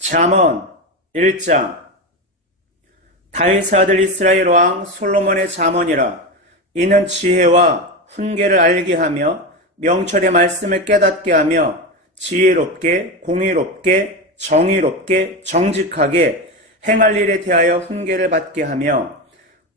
잠언 1장. 다윗의 아들 이스라엘 왕 솔로몬의 잠언이라. 이는 지혜와 훈계를 알게 하며 명철의 말씀을 깨닫게 하며 지혜롭게 공의롭게 정의롭게 정직하게 행할 일에 대하여 훈계를 받게 하며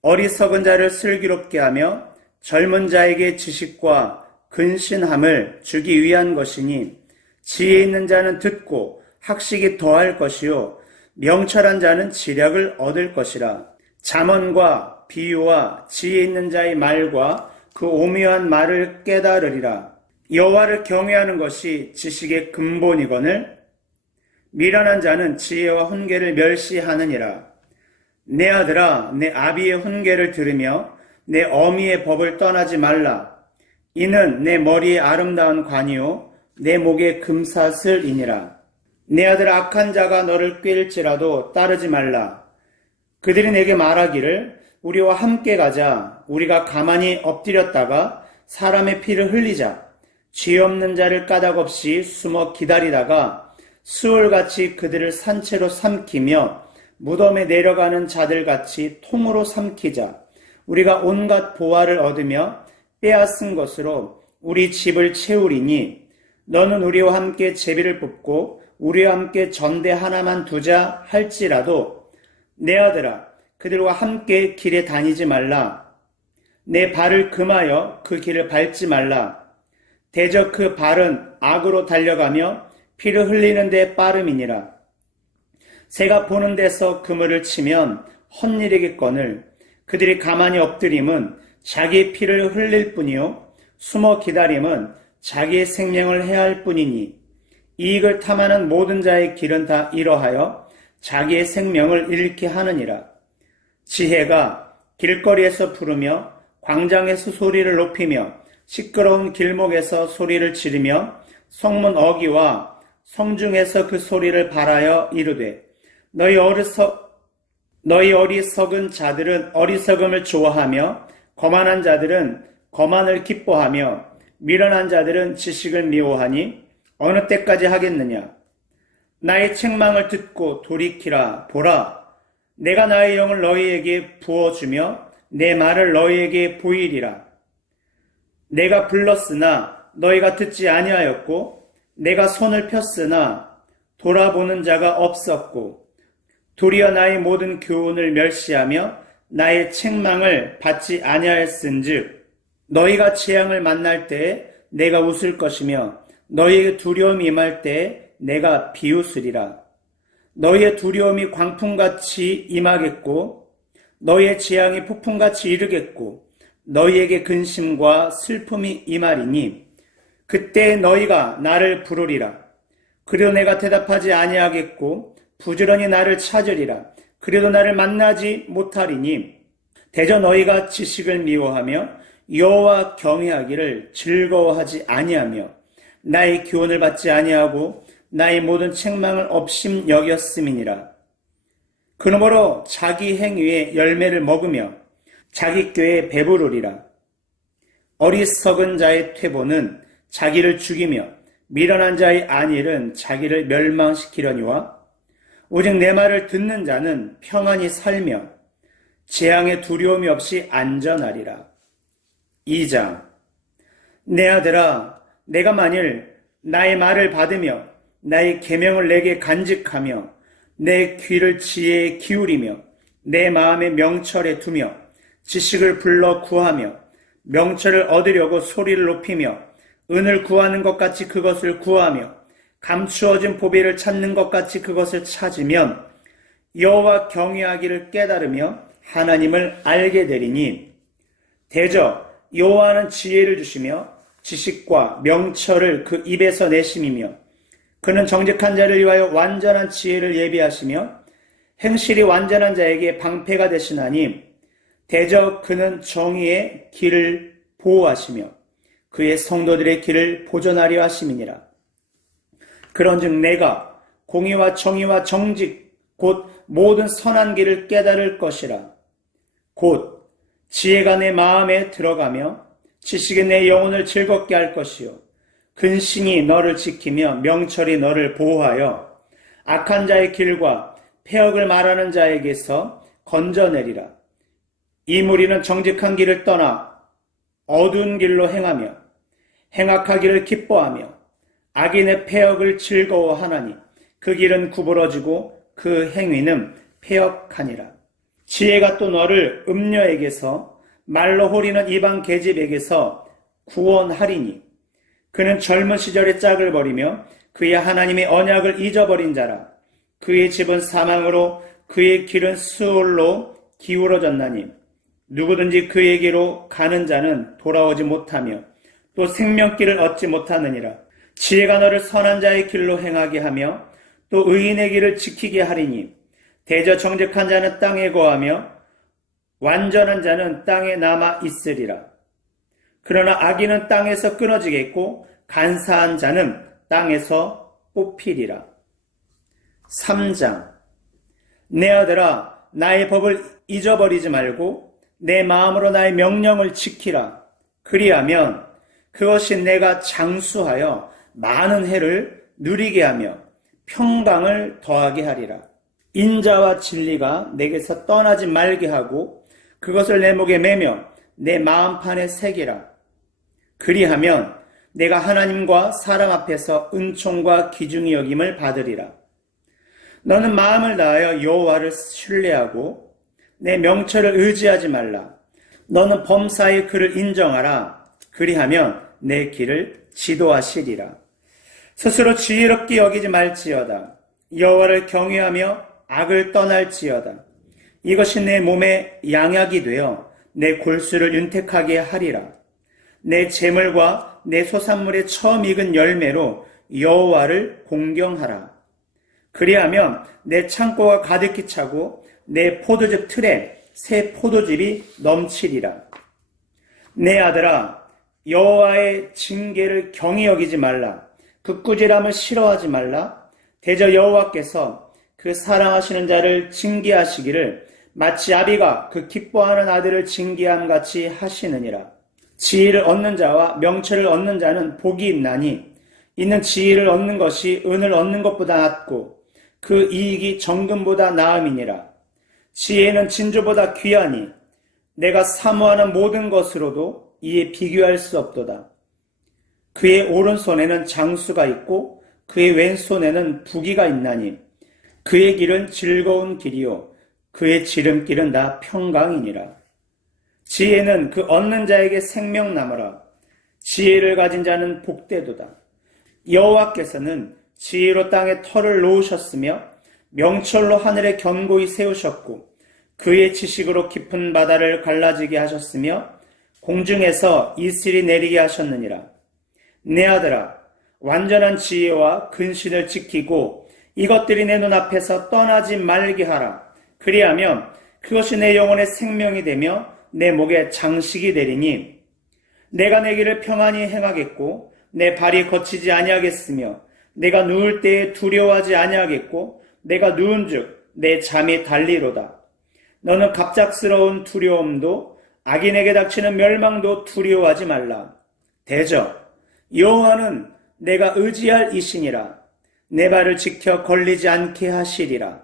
어리석은 자를 슬기롭게 하며 젊은 자에게 지식과 근신함을 주기 위한 것이니, 지혜 있는 자는 듣고 학식이 더할 것이요 명철한 자는 지략을 얻을 것이라. 잠언과 비유와 지혜 있는 자의 말과 그 오묘한 말을 깨달으리라. 여호와를 경외하는 것이 지식의 근본이거늘 미련한 자는 지혜와 훈계를 멸시하느니라. 내 아들아, 내 아비의 훈계를 들으며 내 어미의 법을 떠나지 말라. 이는 내 머리에 아름다운 관이요 내 목에 금사슬이니라. 내 아들 악한 자가 너를 꾀일지라도 따르지 말라. 그들이 내게 말하기를 우리와 함께 가자. 우리가 가만히 엎드렸다가 사람의 피를 흘리자. 죄 없는 자를 까닭없이 숨어 기다리다가 수월같이 그들을 산채로 삼키며 무덤에 내려가는 자들같이 통으로 삼키자. 우리가 온갖 보화를 얻으며 빼앗은 것으로 우리 집을 채우리니, 너는 우리와 함께 제비를 뽑고 우리와 함께 전대 하나만 두자 할지라도 내 아들아, 그들과 함께 길에 다니지 말라. 내 발을 금하여 그 길을 밟지 말라. 대저 그 발은 악으로 달려가며 피를 흘리는 데 빠름이니라. 새가 보는 데서 그물을 치면 헛일이겠거늘 그들이 가만히 엎드림은 자기의 피를 흘릴 뿐이요 숨어 기다림은 자기의 생명을 해할 뿐이니, 이익을 탐하는 모든 자의 길은 다 이러하여 자기의 생명을 잃게 하느니라. 지혜가 길거리에서 부르며 광장에서 소리를 높이며 시끄러운 길목에서 소리를 지르며 성문 어귀와 성중에서 그 소리를 발하여 이르되, 너희 어리석은 자들은 어리석음을 좋아하며 거만한 자들은 거만을 기뻐하며 미련한 자들은 지식을 미워하니 어느 때까지 하겠느냐. 나의 책망을 듣고 돌이키라. 보라, 내가 나의 영을 너희에게 부어주며 내 말을 너희에게 보이리라. 내가 불렀으나 너희가 듣지 아니하였고, 내가 손을 폈으나 돌아보는 자가 없었고, 도리어 나의 모든 교훈을 멸시하며 나의 책망을 받지 아니하였은즉, 너희가 재앙을 만날 때에 내가 웃을 것이며 너희에게 두려움이 임할 때에 내가 비웃으리라. 너희의 두려움이 광풍같이 임하겠고 너희의 재앙이 폭풍같이 이르겠고 너희에게 근심과 슬픔이 임하리니, 그때 너희가 나를 부르리라. 그래도 내가 대답하지 아니하겠고 부지런히 나를 찾으리라. 그래도 나를 만나지 못하리니, 대저 너희가 지식을 미워하며 여호와 경외하기를 즐거워하지 아니하며 나의 교훈을 받지 아니하고 나의 모든 책망을 업심 여겼음이니라. 그러므로 자기 행위의 열매를 먹으며 자기 꾀에 배부르리라. 어리석은 자의 퇴보는 자기를 죽이며 미련한 자의 안일은 자기를 멸망시키려니와, 오직 내 말을 듣는 자는 평안히 살며 재앙의 두려움이 없이 안전하리라. 2장. 내 아들아, 내가 만일 나의 말을 받으며 나의 계명을 내게 간직하며 내 귀를 지혜에 기울이며 내 마음에 명철에 두며 지식을 불러 구하며 명철을 얻으려고 소리를 높이며 은을 구하는 것 같이 그것을 구하며 감추어진 보배를 찾는 것 같이 그것을 찾으면 여호와 경외하기를 깨달으며 하나님을 알게 되리니, 대저 여호와는 지혜를 주시며 지식과 명철을 그 입에서 내심이며 그는 정직한 자를 위하여 완전한 지혜를 예비하시며 행실이 완전한 자에게 방패가 되시나니, 대저 그는 정의의 길을 보호하시며 그의 성도들의 길을 보존하려 하심이니라. 그런즉 내가 공의와 정의와 정직 곧 모든 선한 길을 깨달을 것이라. 곧 지혜가 내 마음에 들어가며 지식이 내 영혼을 즐겁게 할 것이요 근신이 너를 지키며 명철이 너를 보호하여 악한 자의 길과 패역을 말하는 자에게서 건져내리라. 이 무리는 정직한 길을 떠나 어두운 길로 행하며 행악하기를 기뻐하며 악인의 패역을 즐거워하나니 그 길은 구부러지고 그 행위는 패역하니라. 지혜가 또 너를 음녀에게서 말로 호리는 이방 계집에게서 구원하리니 그는 젊은 시절의 짝을 버리며 그의 하나님의 언약을 잊어버린 자라. 그의 집은 사망으로 그의 길은 수올로 기울어졌나니 누구든지 그에게로 가는 자는 돌아오지 못하며 또 생명길을 얻지 못하느니라. 지혜가 너를 선한 자의 길로 행하게 하며 또 의인의 길을 지키게 하리니 대저 정직한 자는 땅에 거하며 완전한 자는 땅에 남아 있으리라. 그러나 악인은 땅에서 끊어지겠고 간사한 자는 땅에서 뽑히리라. 3장. 내 아들아, 나의 법을 잊어버리지 말고 내 마음으로 나의 명령을 지키라. 그리하면 그것이 내가 장수하여 많은 해를 누리게 하며 평강을 더하게 하리라. 인자와 진리가 내게서 떠나지 말게 하고 그것을 내 목에 매며 내 마음판에 새기라. 그리하면 내가 하나님과 사람 앞에서 은총과 기중이 여김을 받으리라. 너는 마음을 다하여 여호와를 신뢰하고 내 명철을 의지하지 말라. 너는 범사의 그를 인정하라. 그리하면 내 길을 지도하시리라. 스스로 지혜롭게 여기지 말지어다. 여호와를 경외하며 악을 떠날지어다. 이것이 내 몸에 양약이 되어 내 골수를 윤택하게 하리라. 내 재물과 내 소산물의 처음 익은 열매로 여호와를 공경하라. 그리하면 내 창고가 가득히 차고 내 포도즙 틀에 새 포도즙이 넘치리라. 내 아들아, 여호와의 징계를 경히 여기지 말라. 그 꾸지람을 싫어하지 말라. 대저 여호와께서 그 사랑하시는 자를 징계하시기를 마치 아비가 그 기뻐하는 아들을 징계함 같이 하시느니라. 지혜를 얻는 자와 명철을 얻는 자는 복이 있나니 이는 지혜를 얻는 것이 은을 얻는 것보다 낫고 그 이익이 정금보다 나음이니라. 지혜는 진주보다 귀하니 내가 사모하는 모든 것으로도 이에 비교할 수 없도다. 그의 오른손에는 장수가 있고 그의 왼손에는 부기가 있나니 그의 길은 즐거운 길이요 그의 지름길은 다 평강이니라. 지혜는 그 얻는 자에게 생명나무라. 지혜를 가진 자는 복되도다. 여호와께서는 지혜로 땅에 터를 놓으셨으며 명철로 하늘에 견고히 세우셨고 그의 지식으로 깊은 바다를 갈라지게 하셨으며 공중에서 이슬이 내리게 하셨느니라. 내 아들아, 완전한 지혜와 근신을 지키고 이것들이 내 눈앞에서 떠나지 말게 하라. 그리하면 그것이 내 영혼의 생명이 되며 내 목에 장식이 되리니 내가 내 길을 평안히 행하겠고 내 발이 거치지 아니하겠으며 내가 누울 때에 두려워하지 아니하겠고 내가 누운즉 내 잠이 달리로다. 너는 갑작스러운 두려움도 악인에게 닥치는 멸망도 두려워하지 말라. 대저 여호와는 내가 의지할 이신이라. 내 발을 지켜 걸리지 않게 하시리라.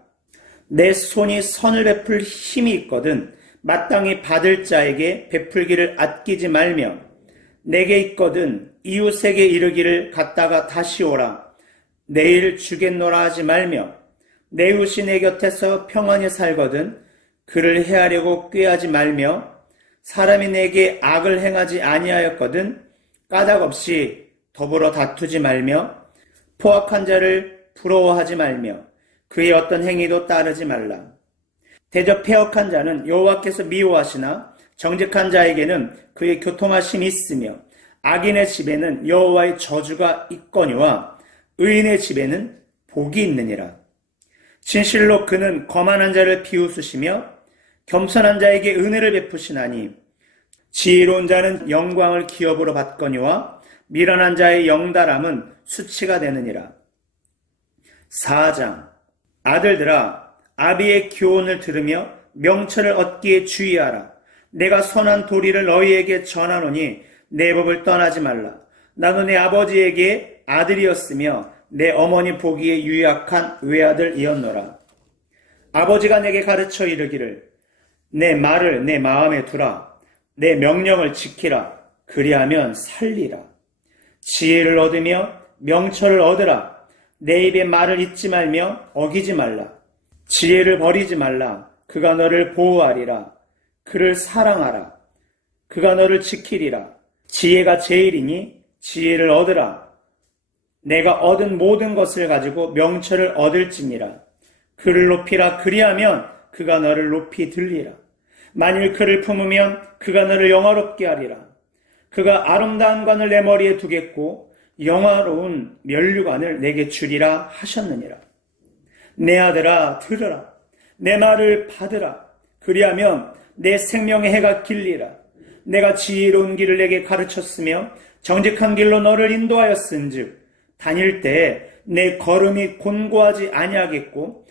내 손이 선을 베풀 힘이 있거든 마땅히 받을 자에게 베풀기를 아끼지 말며 내게 있거든 이웃에게 이르기를 갔다가 다시 오라. 내일 주겠노라 하지 말며 내 이웃이 내 곁에서 평안히 살거든 그를 해하려고 꾀하지 말며 사람이 내게 악을 행하지 아니하였거든 까닭없이 더불어 다투지 말며 포악한 자를 부러워하지 말며 그의 어떤 행위도 따르지 말라. 대저 패역한 자는 여호와께서 미워하시나 정직한 자에게는 그의 교통하심이 있으며 악인의 집에는 여호와의 저주가 있거니와 의인의 집에는 복이 있느니라. 진실로 그는 거만한 자를 비웃으시며 겸손한 자에게 은혜를 베푸시나니 지혜로운 자는 영광을 기업으로 받거니와 미련한 자의 영달함은 수치가 되느니라. 4장. 아들들아, 아비의 교훈을 들으며 명철을 얻기에 주의하라. 내가 선한 도리를 너희에게 전하노니 내 법을 떠나지 말라. 나도 내 아버지에게 아들이었으며 내 어머니 보기에 유약한 외아들이었노라. 아버지가 내게 가르쳐 이르기를 내 말을 내 마음에 두라. 내 명령을 지키라. 그리하면 살리라. 지혜를 얻으며 명철을 얻으라. 내 입의 말을 잊지 말며 어기지 말라. 지혜를 버리지 말라. 그가 너를 보호하리라. 그를 사랑하라. 그가 너를 지키리라. 지혜가 제일이니 지혜를 얻으라. 내가 얻은 모든 것을 가지고 명철을 얻을지니라. 그를 높이라. 그리하면 그가 너를 높이 들리라. 만일 그를 품으면 그가 너를 영화롭게 하리라. 그가 아름다운 관을 내 머리에 두겠고 영화로운 면류관을 내게 주리라 하셨느니라. 내 아들아 들으라. 내 말을 받으라. 그리하면 내 생명의 해가 길리라. 내가 지혜로운 길을 내게 가르쳤으며 정직한 길로 너를 인도하였은즉 다닐 때 내 걸음이 곤고하지 아니하겠고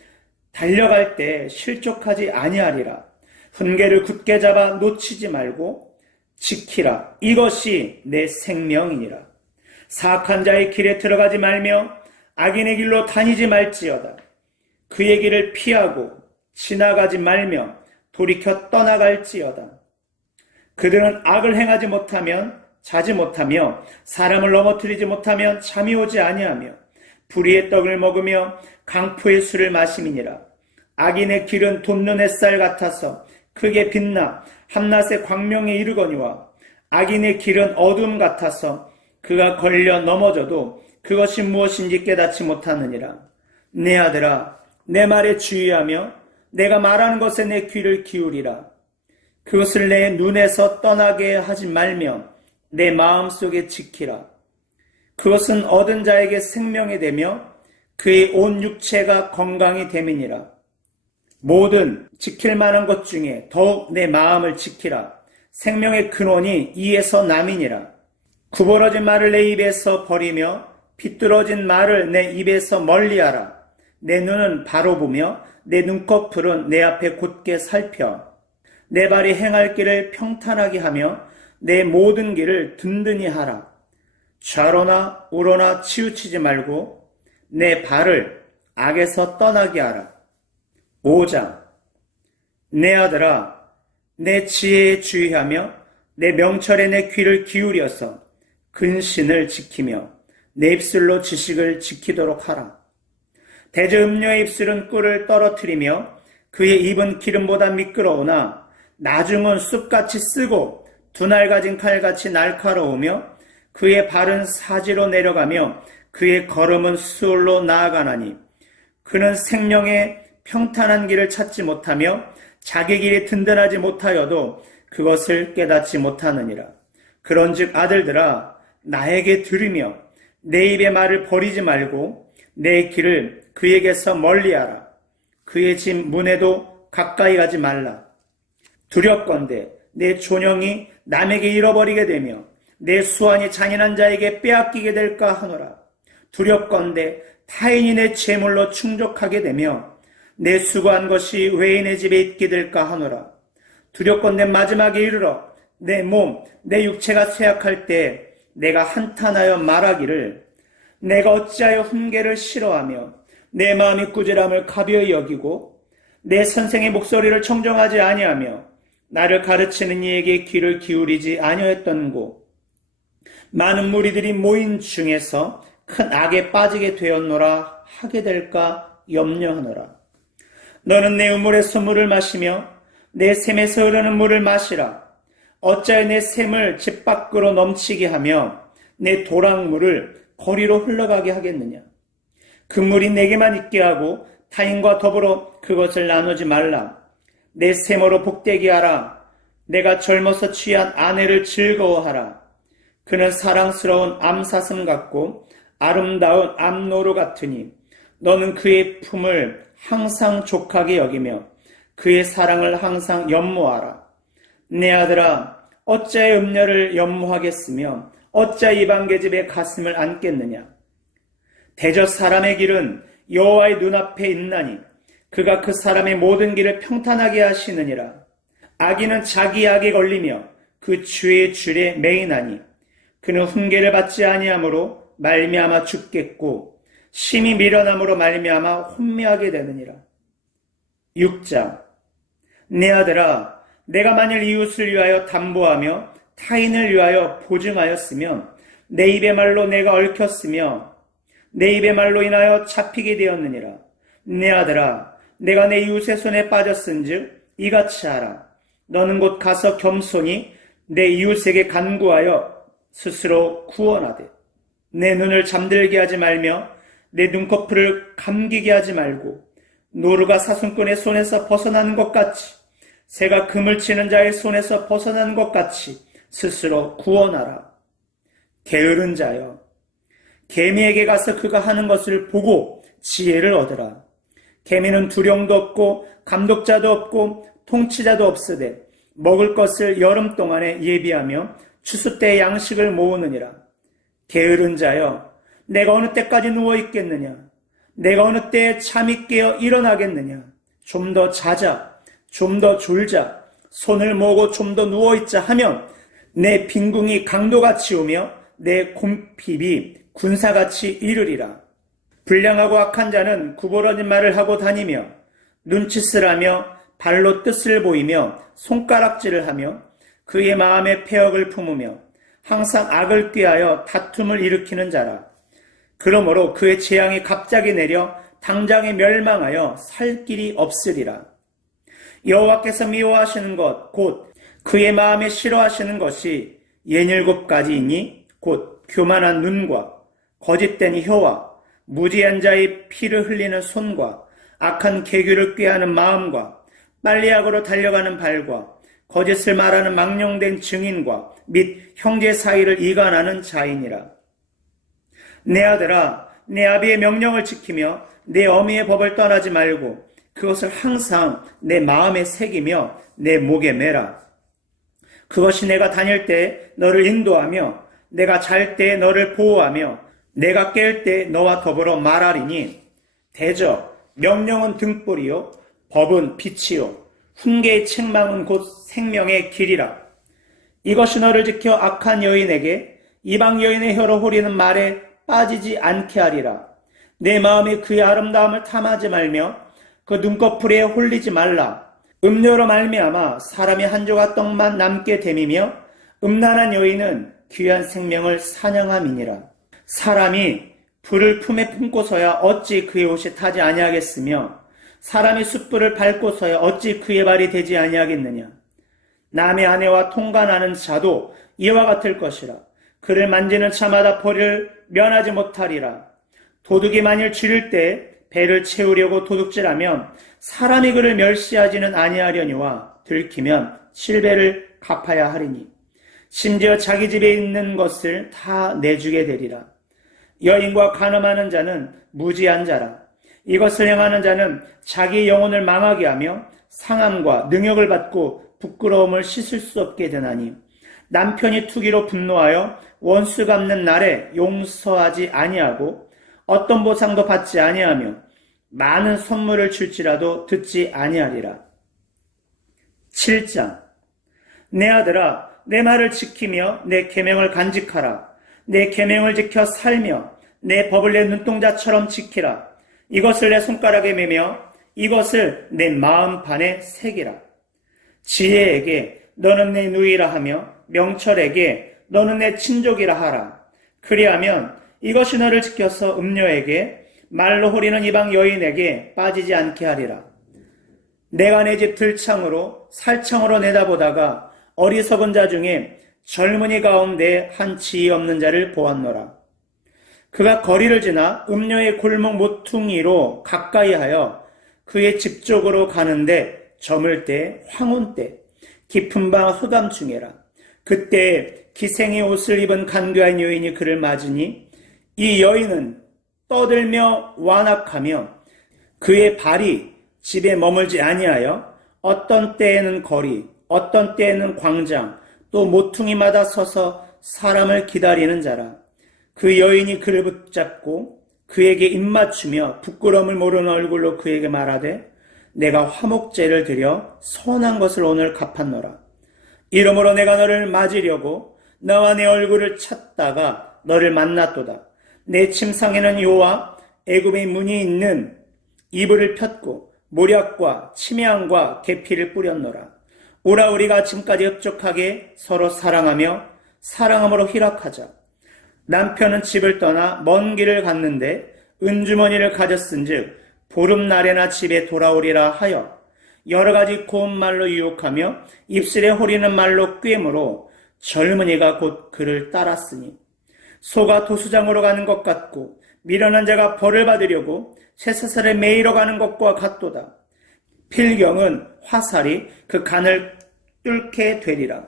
달려갈 때 실족하지 아니하리라. 훈계를 굳게 잡아 놓치지 말고 지키라. 이것이 내 생명이니라. 사악한 자의 길에 들어가지 말며 악인의 길로 다니지 말지어다. 그의 길을 피하고 지나가지 말며 돌이켜 떠나갈지어다. 그들은 악을 행하지 못하면 자지 못하며 사람을 넘어뜨리지 못하면 잠이 오지 아니하며 불의의 떡을 먹으며 강포의 술을 마심이니라. 악인의 길은 돋는 햇살 같아서 크게 빛나 함낮의 광명에 이르거니와 악인의 길은 어둠 같아서 그가 걸려 넘어져도 그것이 무엇인지 깨닫지 못하느니라. 내 아들아 내 말에 주의하며 내가 말하는 것에 내 귀를 기울이라. 그것을 내 눈에서 떠나게 하지 말며 내 마음속에 지키라. 그것은 얻은 자에게 생명이 되며 그의 온 육체가 건강이 됨이니라. 모든 지킬 만한 것 중에 더욱 내 마음을 지키라. 생명의 근원이 이에서 남이니라. 구부러진 말을 내 입에서 버리며 비뚤어진 말을 내 입에서 멀리하라. 내 눈은 바로 보며 내 눈꺼풀은 내 앞에 곧게 살펴. 내 발이 행할 길을 평탄하게 하며 내 모든 길을 든든히 하라. 좌로나 우로나 치우치지 말고 내 발을 악에서 떠나게 하라. 5장. 내 아들아 내 지혜에 주의하며 내 명철에 내 귀를 기울여서 근신을 지키며 내 입술로 지식을 지키도록 하라. 대저음녀의 입술은 꿀을 떨어뜨리며 그의 입은 기름보다 미끄러우나 나중은 쑥같이 쓰고 두날 가진 칼같이 날카로우며 그의 발은 사지로 내려가며 그의 걸음은 수월로 나아가나니 그는 생명의 평탄한 길을 찾지 못하며 자기 길이 든든하지 못하여도 그것을 깨닫지 못하느니라. 그런즉 아들들아 나에게 들으며 내 입의 말을 버리지 말고 내 길을 그에게서 멀리하라. 그의 집 문에도 가까이 가지 말라. 두렵건대 내 존영이 남에게 잃어버리게 되며 내 수완이 잔인한 자에게 빼앗기게 될까 하노라. 두렵건대 타인이 내 재물로 충족하게 되며 내 수고한 것이 외인의 집에 있게 될까 하노라. 두렵건대 마지막에 이르러 내 몸, 내 육체가 쇠약할 때 내가 한탄하여 말하기를 내가 어찌하여 훈계를 싫어하며 내 마음이 꾸지람을 가벼이 여기고 내 선생의 목소리를 청정하지 아니하며 나를 가르치는 이에게 귀를 기울이지 아니하였던고. 많은 무리들이 모인 중에서 큰 악에 빠지게 되었노라 하게 될까 염려하노라. 너는 내 우물에서 물을 마시며 내 샘에서 흐르는 물을 마시라. 어찌하여 내 샘을 집 밖으로 넘치게 하며 내 도랑물을 거리로 흘러가게 하겠느냐. 그 물이 내게만 있게 하고 타인과 더불어 그것을 나누지 말라. 내 샘으로 복되게 하라. 내가 젊어서 취한 아내를 즐거워하라. 그는 사랑스러운 암사슴 같고 아름다운 암노루 같으니 너는 그의 품을 항상 족하게 여기며 그의 사랑을 항상 연모하라. 내 아들아 어찌하여 음녀를 연모하겠으며 어찌하여 이방계집의 가슴을 안겠느냐. 대저 사람의 길은 여호와의 눈앞에 있나니 그가 그 사람의 모든 길을 평탄하게 하시느니라. 악인은 자기 악에 걸리며 그 주의 줄에 매이나니 그는 훈계를 받지 아니하므로 말미암아 죽겠고 심히 미련함으로 말미암아 혼미하게 되느니라. 6장. 내 아들아, 내가 만일 이웃을 위하여 담보하며 타인을 위하여 보증하였으면 내 입의 말로 내가 얽혔으며 내 입의 말로 인하여 잡히게 되었느니라. 내 아들아, 내가 내 이웃의 손에 빠졌은즉 이같이 하라. 너는 곧 가서 겸손히 내 이웃에게 간구하여 스스로 구원하되 내 눈을 잠들게 하지 말며 내 눈꺼풀을 감기게 하지 말고 노루가 사슴꾼의 손에서 벗어나는 것 같이 새가 금을 치는 자의 손에서 벗어나는 것 같이 스스로 구원하라. 게으른 자여, 개미에게 가서 그가 하는 것을 보고 지혜를 얻으라. 개미는 두령도 없고 감독자도 없고 통치자도 없으되 먹을 것을 여름 동안에 예비하며 추수 때의 양식을 모으느니라. 게으른 자여, 내가 어느 때까지 누워 있겠느냐? 내가 어느 때에 잠이 깨어 일어나겠느냐? 좀 더 자자, 좀 더 졸자, 손을 모으고 좀 더 누워있자 하면 내 빈궁이 강도같이 오며 내 곰핍이 군사같이 이르리라. 불량하고 악한 자는 구부러진 말을 하고 다니며 눈짓을 하며 발로 뜻을 보이며 손가락질을 하며 그의 마음에 패역을 품으며 항상 악을 꾀하여 다툼을 일으키는 자라. 그러므로 그의 재앙이 갑자기 내려 당장에 멸망하여 살 길이 없으리라. 여호와께서 미워하시는 것 곧 그의 마음에 싫어하시는 것이 67가지이니 곧 교만한 눈과 거짓된 혀와 무지한 자의 피를 흘리는 손과 악한 계교를 꾀하는 마음과 빨리악으로 달려가는 발과 거짓을 말하는 망령된 증인과 및 형제 사이를 이간하는 자이니라. 내 아들아, 내 아비의 명령을 지키며 내 어미의 법을 떠나지 말고 그것을 항상 내 마음에 새기며 내 목에 매라. 그것이 내가 다닐 때 너를 인도하며 내가 잘 때 너를 보호하며 내가 깰 때 너와 더불어 말하리니 대저 명령은 등불이요 법은 빛이요 훈계의 책망은 곧 생명의 길이라. 이것이 너를 지켜 악한 여인에게 이방 여인의 혀로 호리는 말에 빠지지 않게 하리라. 내 마음이 그의 아름다움을 탐하지 말며 그 눈꺼풀에 홀리지 말라. 음료로 말미암아 사람이 한 조각 떡만 남게 됨이며 음란한 여인은 귀한 생명을 사냥함이니라. 사람이 불을 품에 품고서야 어찌 그의 옷이 타지 아니하겠으며 사람이 숯불을 밟고서야 어찌 그의 발이 되지 아니하겠느냐. 남의 아내와 통관하는 자도 이와 같을 것이라. 그를 만지는 자마다 벌을 면하지 못하리라. 도둑이 만일 쥐를 때 배를 채우려고 도둑질하면 사람이 그를 멸시하지는 아니하려니와 들키면 실배를 갚아야 하리니 심지어 자기 집에 있는 것을 다 내주게 되리라. 여인과 간음하는 자는 무지한 자라. 이것을 행하는 자는 자기 영혼을 망하게 하며 상함과 능욕을 받고 부끄러움을 씻을 수 없게 되나니 남편이 투기로 분노하여 원수 갚는 날에 용서하지 아니하고 어떤 보상도 받지 아니하며 많은 선물을 줄지라도 듣지 아니하리라. 7장. 내 아들아, 내 말을 지키며 내 계명을 간직하라. 내 계명을 지켜 살며 내 법을 내 눈동자처럼 지키라. 이것을 내 손가락에 매며 이것을 내 마음판에 새기라. 지혜에게 너는 내 누이라 하며 명철에게 너는 내 친족이라 하라. 그리하면 이것이 너를 지켜서 음녀에게 말로 호리는 이방 여인에게 빠지지 않게 하리라. 내가 내 집 들창으로 살창으로 내다보다가 어리석은 자 중에 젊은이 가운데 한 지혜 없는 자를 보았노라. 그가 거리를 지나 음녀의 골목 모퉁이로 가까이 하여 그의 집 쪽으로 가는데 저물 때 황혼 때 깊은 밤 흑암중에라. 그때 기생의 옷을 입은 간교한 여인이 그를 맞으니 이 여인은 떠들며 완악하며 그의 발이 집에 머물지 아니하여 어떤 때에는 거리, 어떤 때에는 광장, 또 모퉁이마다 서서 사람을 기다리는 자라. 그 여인이 그를 붙잡고 그에게 입맞추며 부끄러움을 모르는 얼굴로 그에게 말하되 내가 화목제를 드려 선한 것을 오늘 갚았노라. 이러므로 내가 너를 맞으려고 너와 내 얼굴을 찾다가 너를 만났도다. 내 침상에는 요와 애굽의 문이 있는 이불을 폈고 모략과 침향과 계피를 뿌렸노라. 오라 우리가 아침까지 흡족하게 서로 사랑하며 사랑함으로 희락하자. 남편은 집을 떠나 먼 길을 갔는데 은주머니를 가졌은즉 보름날에나 집에 돌아오리라 하여 여러 가지 고운 말로 유혹하며 입술에 호리는 말로 꿰므로 젊은이가 곧 그를 따랐으니 소가 도수장으로 가는 것 같고 미련한 자가 벌을 받으려고 쇠사슬에 매이러 가는 것과 같도다. 필경은 화살이 그 간을 뚫게 되리라.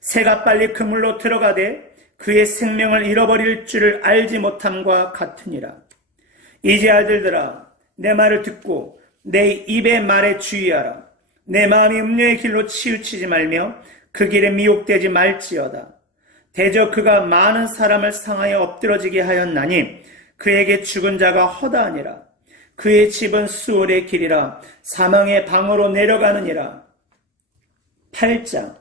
새가 빨리 그물로 들어가되 그의 생명을 잃어버릴 줄을 알지 못함과 같으니라. 이제 아들들아 내 말을 듣고 내 입의 말에 주의하라. 내 마음이 음료의 길로 치우치지 말며 그 길에 미혹되지 말지어다. 대저 그가 많은 사람을 상하여 엎드러지게 하였나니 그에게 죽은 자가 허다하니라. 그의 집은 수월의 길이라 사망의 방으로 내려가느니라. 8장.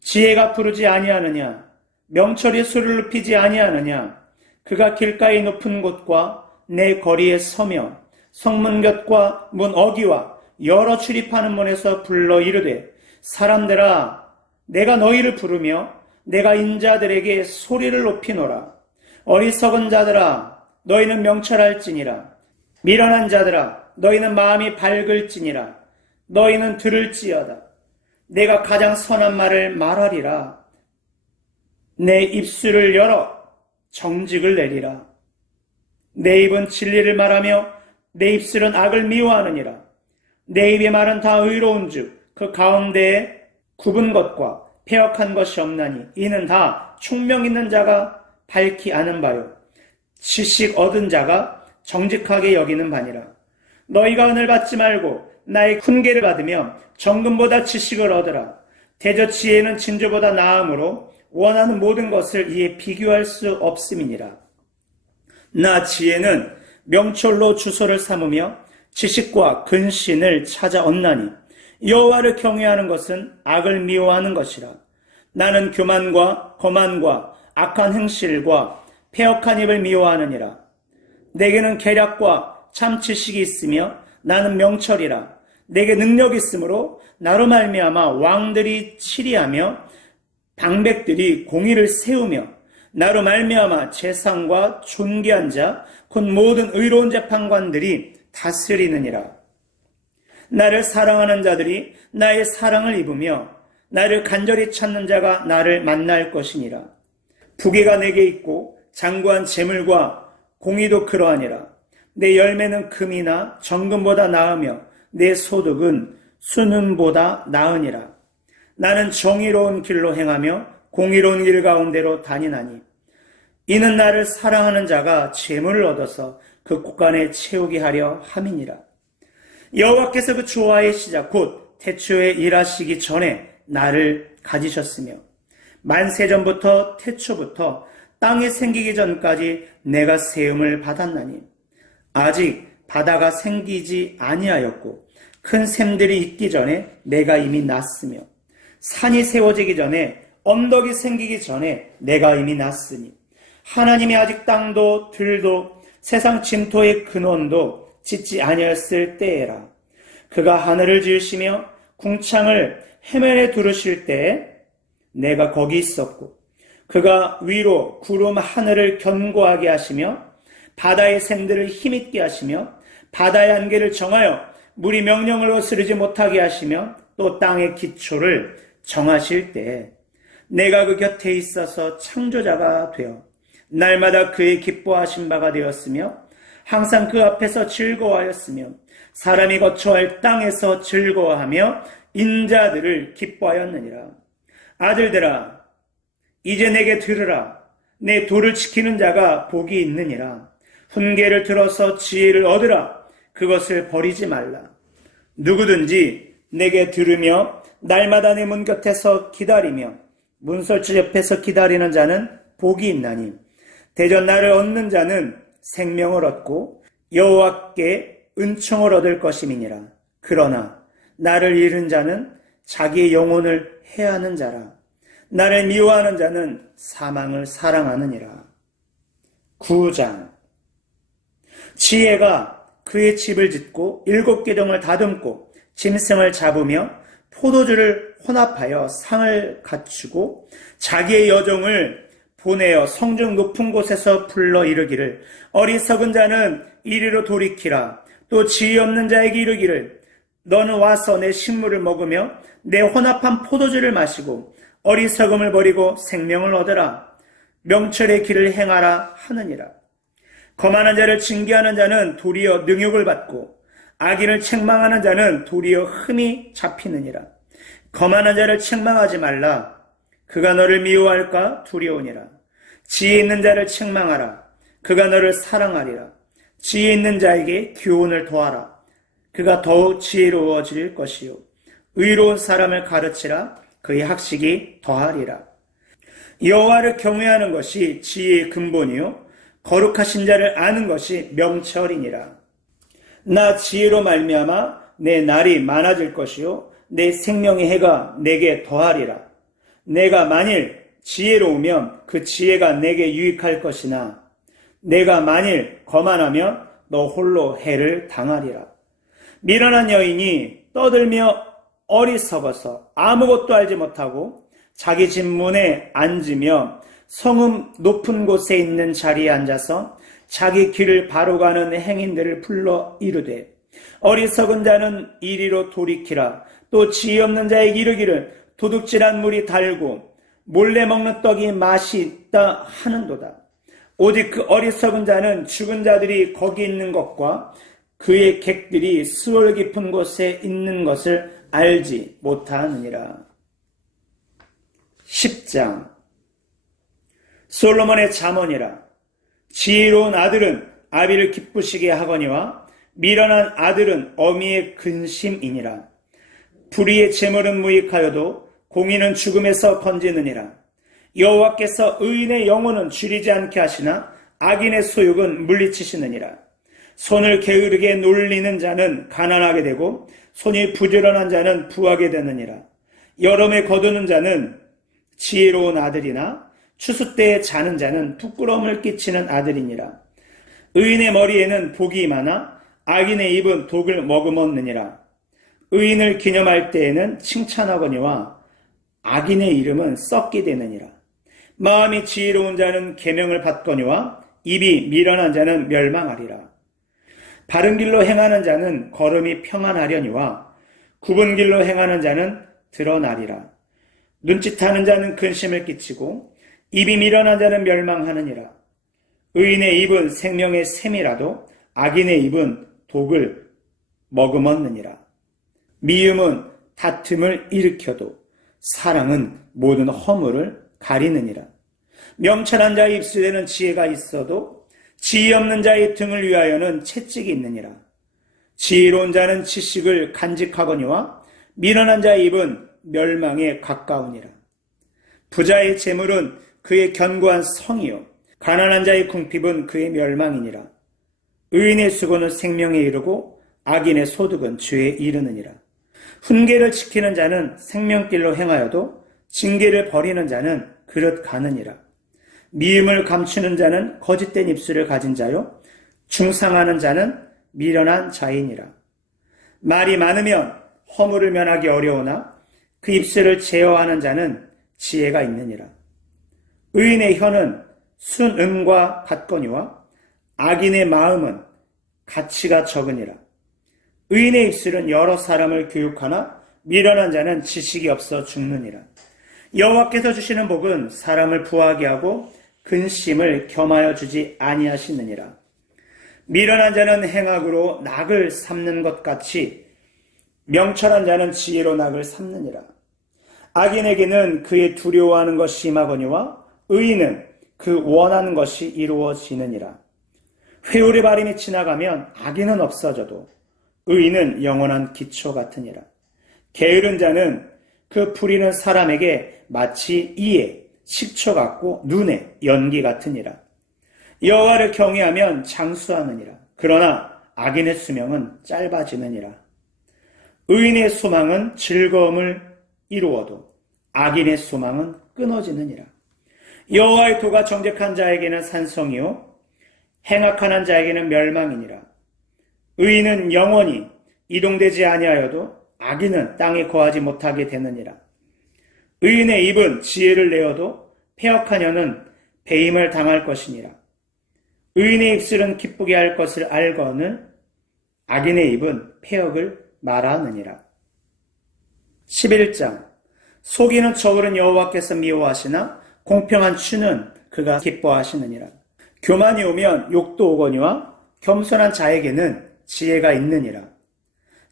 지혜가 부르지 아니하느냐? 명철이 소리를 높이지 아니하느냐? 그가 길가의 높은 곳과 내 거리에 서며 성문 곁과 문 어귀와 여러 출입하는 문에서 불러 이르되 사람들아 내가 너희를 부르며 내가 인자들에게 소리를 높이노라. 어리석은 자들아 너희는 명철할지니라. 미련한 자들아 너희는 마음이 밝을지니라. 너희는 들을지어다. 내가 가장 선한 말을 말하리라. 내 입술을 열어 정직을 내리라. 내 입은 진리를 말하며 내 입술은 악을 미워하느니라. 내 입의 말은 다 의로운 즉 그 가운데에 굽은 것과 패역한 것이 없나니 이는 다 총명 있는 자가 밝히 아는 바요 지식 얻은 자가 정직하게 여기는 바니라. 너희가 은을 받지 말고 나의 훈계를 받으며 정금보다 지식을 얻으라. 대저 지혜는 진주보다 나음으로 원하는 모든 것을 이에 비교할 수 없음이니라. 나 지혜는 명철로 주소를 삼으며 지식과 근신을 찾아 얻나니 여호와를 경외하는 것은 악을 미워하는 것이라. 나는 교만과 거만과 악한 행실과 패역한 입을 미워하느니라. 내게는 계략과 참 지식이 있으며 나는 명철이라. 내게 능력이 있으므로 나로 말미암아 왕들이 치리하며 방백들이 공의를 세우며 나로 말미암아 재상과 존귀한 자 곧 모든 의로운 재판관들이 다스리느니라. 나를 사랑하는 자들이 나의 사랑을 입으며 나를 간절히 찾는 자가 나를 만날 것이니라. 부귀가 내게 있고 장구한 재물과 공의도 그러하니라. 내 열매는 금이나 정금보다 나으며 내 소득은 수는보다 나으니라. 나는 정의로운 길로 행하며 공의로운 길 가운데로 다니나니 이는 나를 사랑하는 자가 재물을 얻어서 그 곳간에 채우게 하려 함이니라. 여호와께서 그 조화의 시작 곧 태초에 일하시기 전에 나를 가지셨으며 만세전부터 태초부터 땅이 생기기 전까지 내가 세움을 받았나니 아직 바다가 생기지 아니하였고 큰 샘들이 있기 전에 내가 이미 났으며 산이 세워지기 전에 언덕이 생기기 전에 내가 이미 났으니 하나님이 아직 땅도 들도 세상 진토의 근원도 짓지 아니하였을 때에라. 그가 하늘을 지으시며 궁창을 해면에 두르실 때에 내가 거기 있었고 그가 위로 구름 하늘을 견고하게 하시며 바다의 샘들을 힘있게 하시며 바다의 안개를 정하여 물이 명령을 거스르지 못하게 하시며 또 땅의 기초를 정하실 때에 내가 그 곁에 있어서 창조자가 되어 날마다 그의 기뻐하신 바가 되었으며 항상 그 앞에서 즐거워하였으며 사람이 거처할 땅에서 즐거워하며 인자들을 기뻐하였느니라. 아들들아 이제 내게 들으라. 내 도를 지키는 자가 복이 있느니라. 훈계를 들어서 지혜를 얻으라. 그것을 버리지 말라. 누구든지 내게 들으며 날마다 내 문 곁에서 기다리며 문설주 옆에서 기다리는 자는 복이 있나니 대전 나를 얻는 자는 생명을 얻고 여호와께 은총을 얻을 것임이니라. 그러나 나를 잃은 자는 자기의 영혼을 해하는 자라. 나를 미워하는 자는 사망을 사랑하느니라. 9장. 지혜가 그의 집을 짓고 7기둥을 다듬고 짐승을 잡으며 포도주를 혼합하여 상을 갖추고 자기의 여종을 보내어 성중 높은 곳에서 불러 이르기를 어리석은 자는 이리로 돌이키라. 또 지혜 없는 자에게 이르기를 너는 와서 내 식물을 먹으며 내 혼합한 포도주를 마시고 어리석음을 버리고 생명을 얻으라. 명철의 길을 행하라 하느니라. 거만한 자를 징계하는 자는 도리어 능욕을 받고 악인을 책망하는 자는 도리어 흠이 잡히느니라. 거만한 자를 책망하지 말라. 그가 너를 미워할까 두려우니라. 지혜 있는 자를 책망하라. 그가 너를 사랑하리라. 지혜 있는 자에게 교훈을 더하라. 그가 더욱 지혜로워질 것이요. 의로운 사람을 가르치라. 그의 학식이 더하리라. 여호와를 경외하는 것이 지혜의 근본이요 거룩하신 자를 아는 것이 명철이니라. 나 지혜로 말미암아 내 날이 많아질 것이요 내 생명의 해가 내게 더하리라. 내가 만일 지혜로우면 그 지혜가 내게 유익할 것이나 내가 만일 거만하면 너 홀로 해를 당하리라. 미련한 여인이 떠들며 어리석어서 아무것도 알지 못하고 자기 집 문에 앉으며 성읍 높은 곳에 있는 자리에 앉아서 자기 길을 바로 가는 행인들을 불러 이르되 어리석은 자는 이리로 돌이키라. 또 지혜 없는 자에게 이르기를 도둑질한 물이 달고 몰래 먹는 떡이 맛이 있다 하는도다. 오직 그 어리석은 자는 죽은 자들이 거기 있는 것과 그의 객들이 수월 깊은 곳에 있는 것을 알지 못하느니라. 10장 솔로몬의 잠언이라. 지혜로운 아들은 아비를 기쁘시게 하거니와 미련한 아들은 어미의 근심이니라. 불의의 재물은 무익하여도 공의는 죽음에서 건지느니라. 여호와께서 의인의 영혼은 줄이지 않게 하시나 악인의 소욕은 물리치시느니라. 손을 게으르게 놀리는 자는 가난하게 되고 손이 부지런한 자는 부하게 되느니라. 여름에 거두는 자는 지혜로운 아들이나 추수 때에 자는 자는 부끄러움을 끼치는 아들이니라. 의인의 머리에는 복이 많아 악인의 입은 독을 머금었느니라. 의인을 기념할 때에는 칭찬하거니와 악인의 이름은 썩게 되느니라. 마음이 지혜로운 자는 계명을 받거니와 입이 미련한 자는 멸망하리라. 바른 길로 행하는 자는 걸음이 평안하려니와 굽은 길로 행하는 자는 드러나리라. 눈짓하는 자는 근심을 끼치고 입이 미련한 자는 멸망하느니라. 의인의 입은 생명의 샘이라도 악인의 입은 독을 머금었느니라. 미움은 다툼을 일으켜도 사랑은 모든 허물을 가리느니라. 명철한 자의 입술에는 지혜가 있어도 지혜 없는 자의 등을 위하여는 채찍이 있느니라. 지혜로운 자는 지식을 간직하거니와 미련한 자의 입은 멸망에 가까우니라. 부자의 재물은 그의 견고한 성이요 가난한 자의 궁핍은 그의 멸망이니라. 의인의 수고는 생명에 이르고 악인의 소득은 죄에 이르느니라. 훈계를 지키는 자는 생명길로 행하여도 징계를 버리는 자는 그릇 가느니라. 미움을 감추는 자는 거짓된 입술을 가진 자요 중상하는 자는 미련한 자이니라. 말이 많으면 허물을 면하기 어려우나 그 입술을 제어하는 자는 지혜가 있느니라. 의인의 혀는 순음과 같거니와 악인의 마음은 가치가 적으니라. 의인의 입술은 여러 사람을 교육하나 미련한 자는 지식이 없어 죽느니라. 여호와께서 주시는 복은 사람을 부하게 하고 근심을 겸하여 주지 아니하시느니라. 미련한 자는 행악으로 낙을 삼는 것 같이 명철한 자는 지혜로 낙을 삼느니라. 악인에게는 그의 두려워하는 것이 임하거니와 의인은 그 원하는 것이 이루어지느니라. 회오리 바람이 지나가면 악인은 없어져도 의인은 영원한 기초 같으니라. 게으른 자는 그 부리는 사람에게 마치 이에 식초 같고 눈에 연기 같으니라. 여호와를 경외하면 장수하느니라. 그러나 악인의 수명은 짧아지느니라. 의인의 소망은 즐거움을 이루어도 악인의 소망은 끊어지느니라. 여호와의 도가 정직한 자에게는 산성이요 행악하는 자에게는 멸망이니라. 의인은 영원히 이동되지 아니하여도 악인은 땅에 거하지 못하게 되느니라. 의인의 입은 지혜를 내어도 패역하녀는 배임을 당할 것이니라. 의인의 입술은 기쁘게 할 것을 알거늘 악인의 입은 패역을 말하느니라. 11장 속이는 저울은 여호와께서 미워하시나 공평한 추는 그가 기뻐하시느니라. 교만이 오면 욕도 오거니와 겸손한 자에게는 지혜가 있느니라.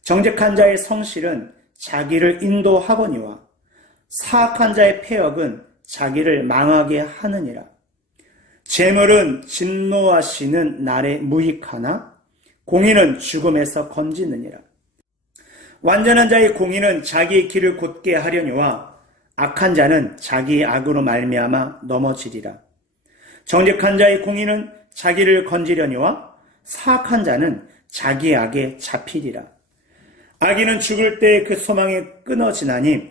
정직한 자의 성실은 자기를 인도하거니와 사악한 자의 패역은 자기를 망하게 하느니라. 재물은 진노하시는 날에 무익하나 공의는 죽음에서 건지느니라. 완전한 자의 공의는 자기의 길을 곧게 하려니와 악한 자는 자기의 악으로 말미암아 넘어지리라. 정직한 자의 공의는 자기를 건지려니와 사악한 자는 자기의 악에 잡히리라. 악인은 죽을 때 그 소망이 끊어지나니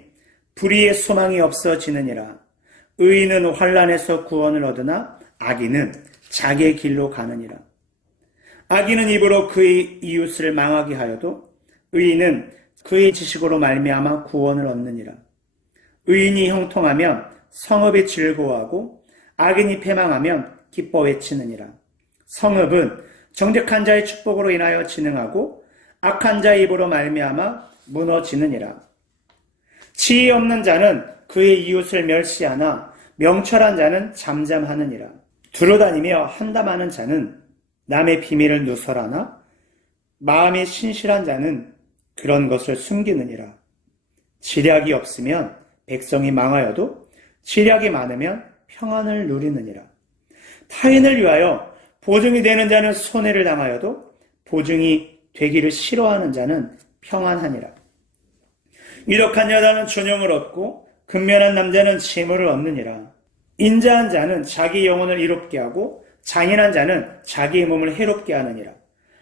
불의의 소망이 없어지느니라. 의인은 환난에서 구원을 얻으나 악인은 자기의 길로 가느니라. 악인은 입으로 그의 이웃을 망하게 하여도 의인은 그의 지식으로 말미암아 구원을 얻느니라. 의인이 형통하면 성읍이 즐거워하고 악인이 패망하면 기뻐 외치느니라. 성읍은 정직한 자의 축복으로 인하여 진흥하고 악한 자의 입으로 말미암아 무너지느니라. 지혜 없는 자는 그의 이웃을 멸시하나 명철한 자는 잠잠하느니라. 두루다니며 한담하는 자는 남의 비밀을 누설하나 마음이 신실한 자는 그런 것을 숨기느니라. 지략이 없으면 백성이 망하여도 지략이 많으면 평안을 누리느니라. 타인을 위하여 보증이 되는 자는 손해를 당하여도 보증이 되기를 싫어하는 자는 평안하니라. 유력한 여자는 존영을 얻고 근면한 남자는 재물을 얻느니라. 인자한 자는 자기 영혼을 이롭게 하고 잔인한 자는 자기의 몸을 해롭게 하느니라.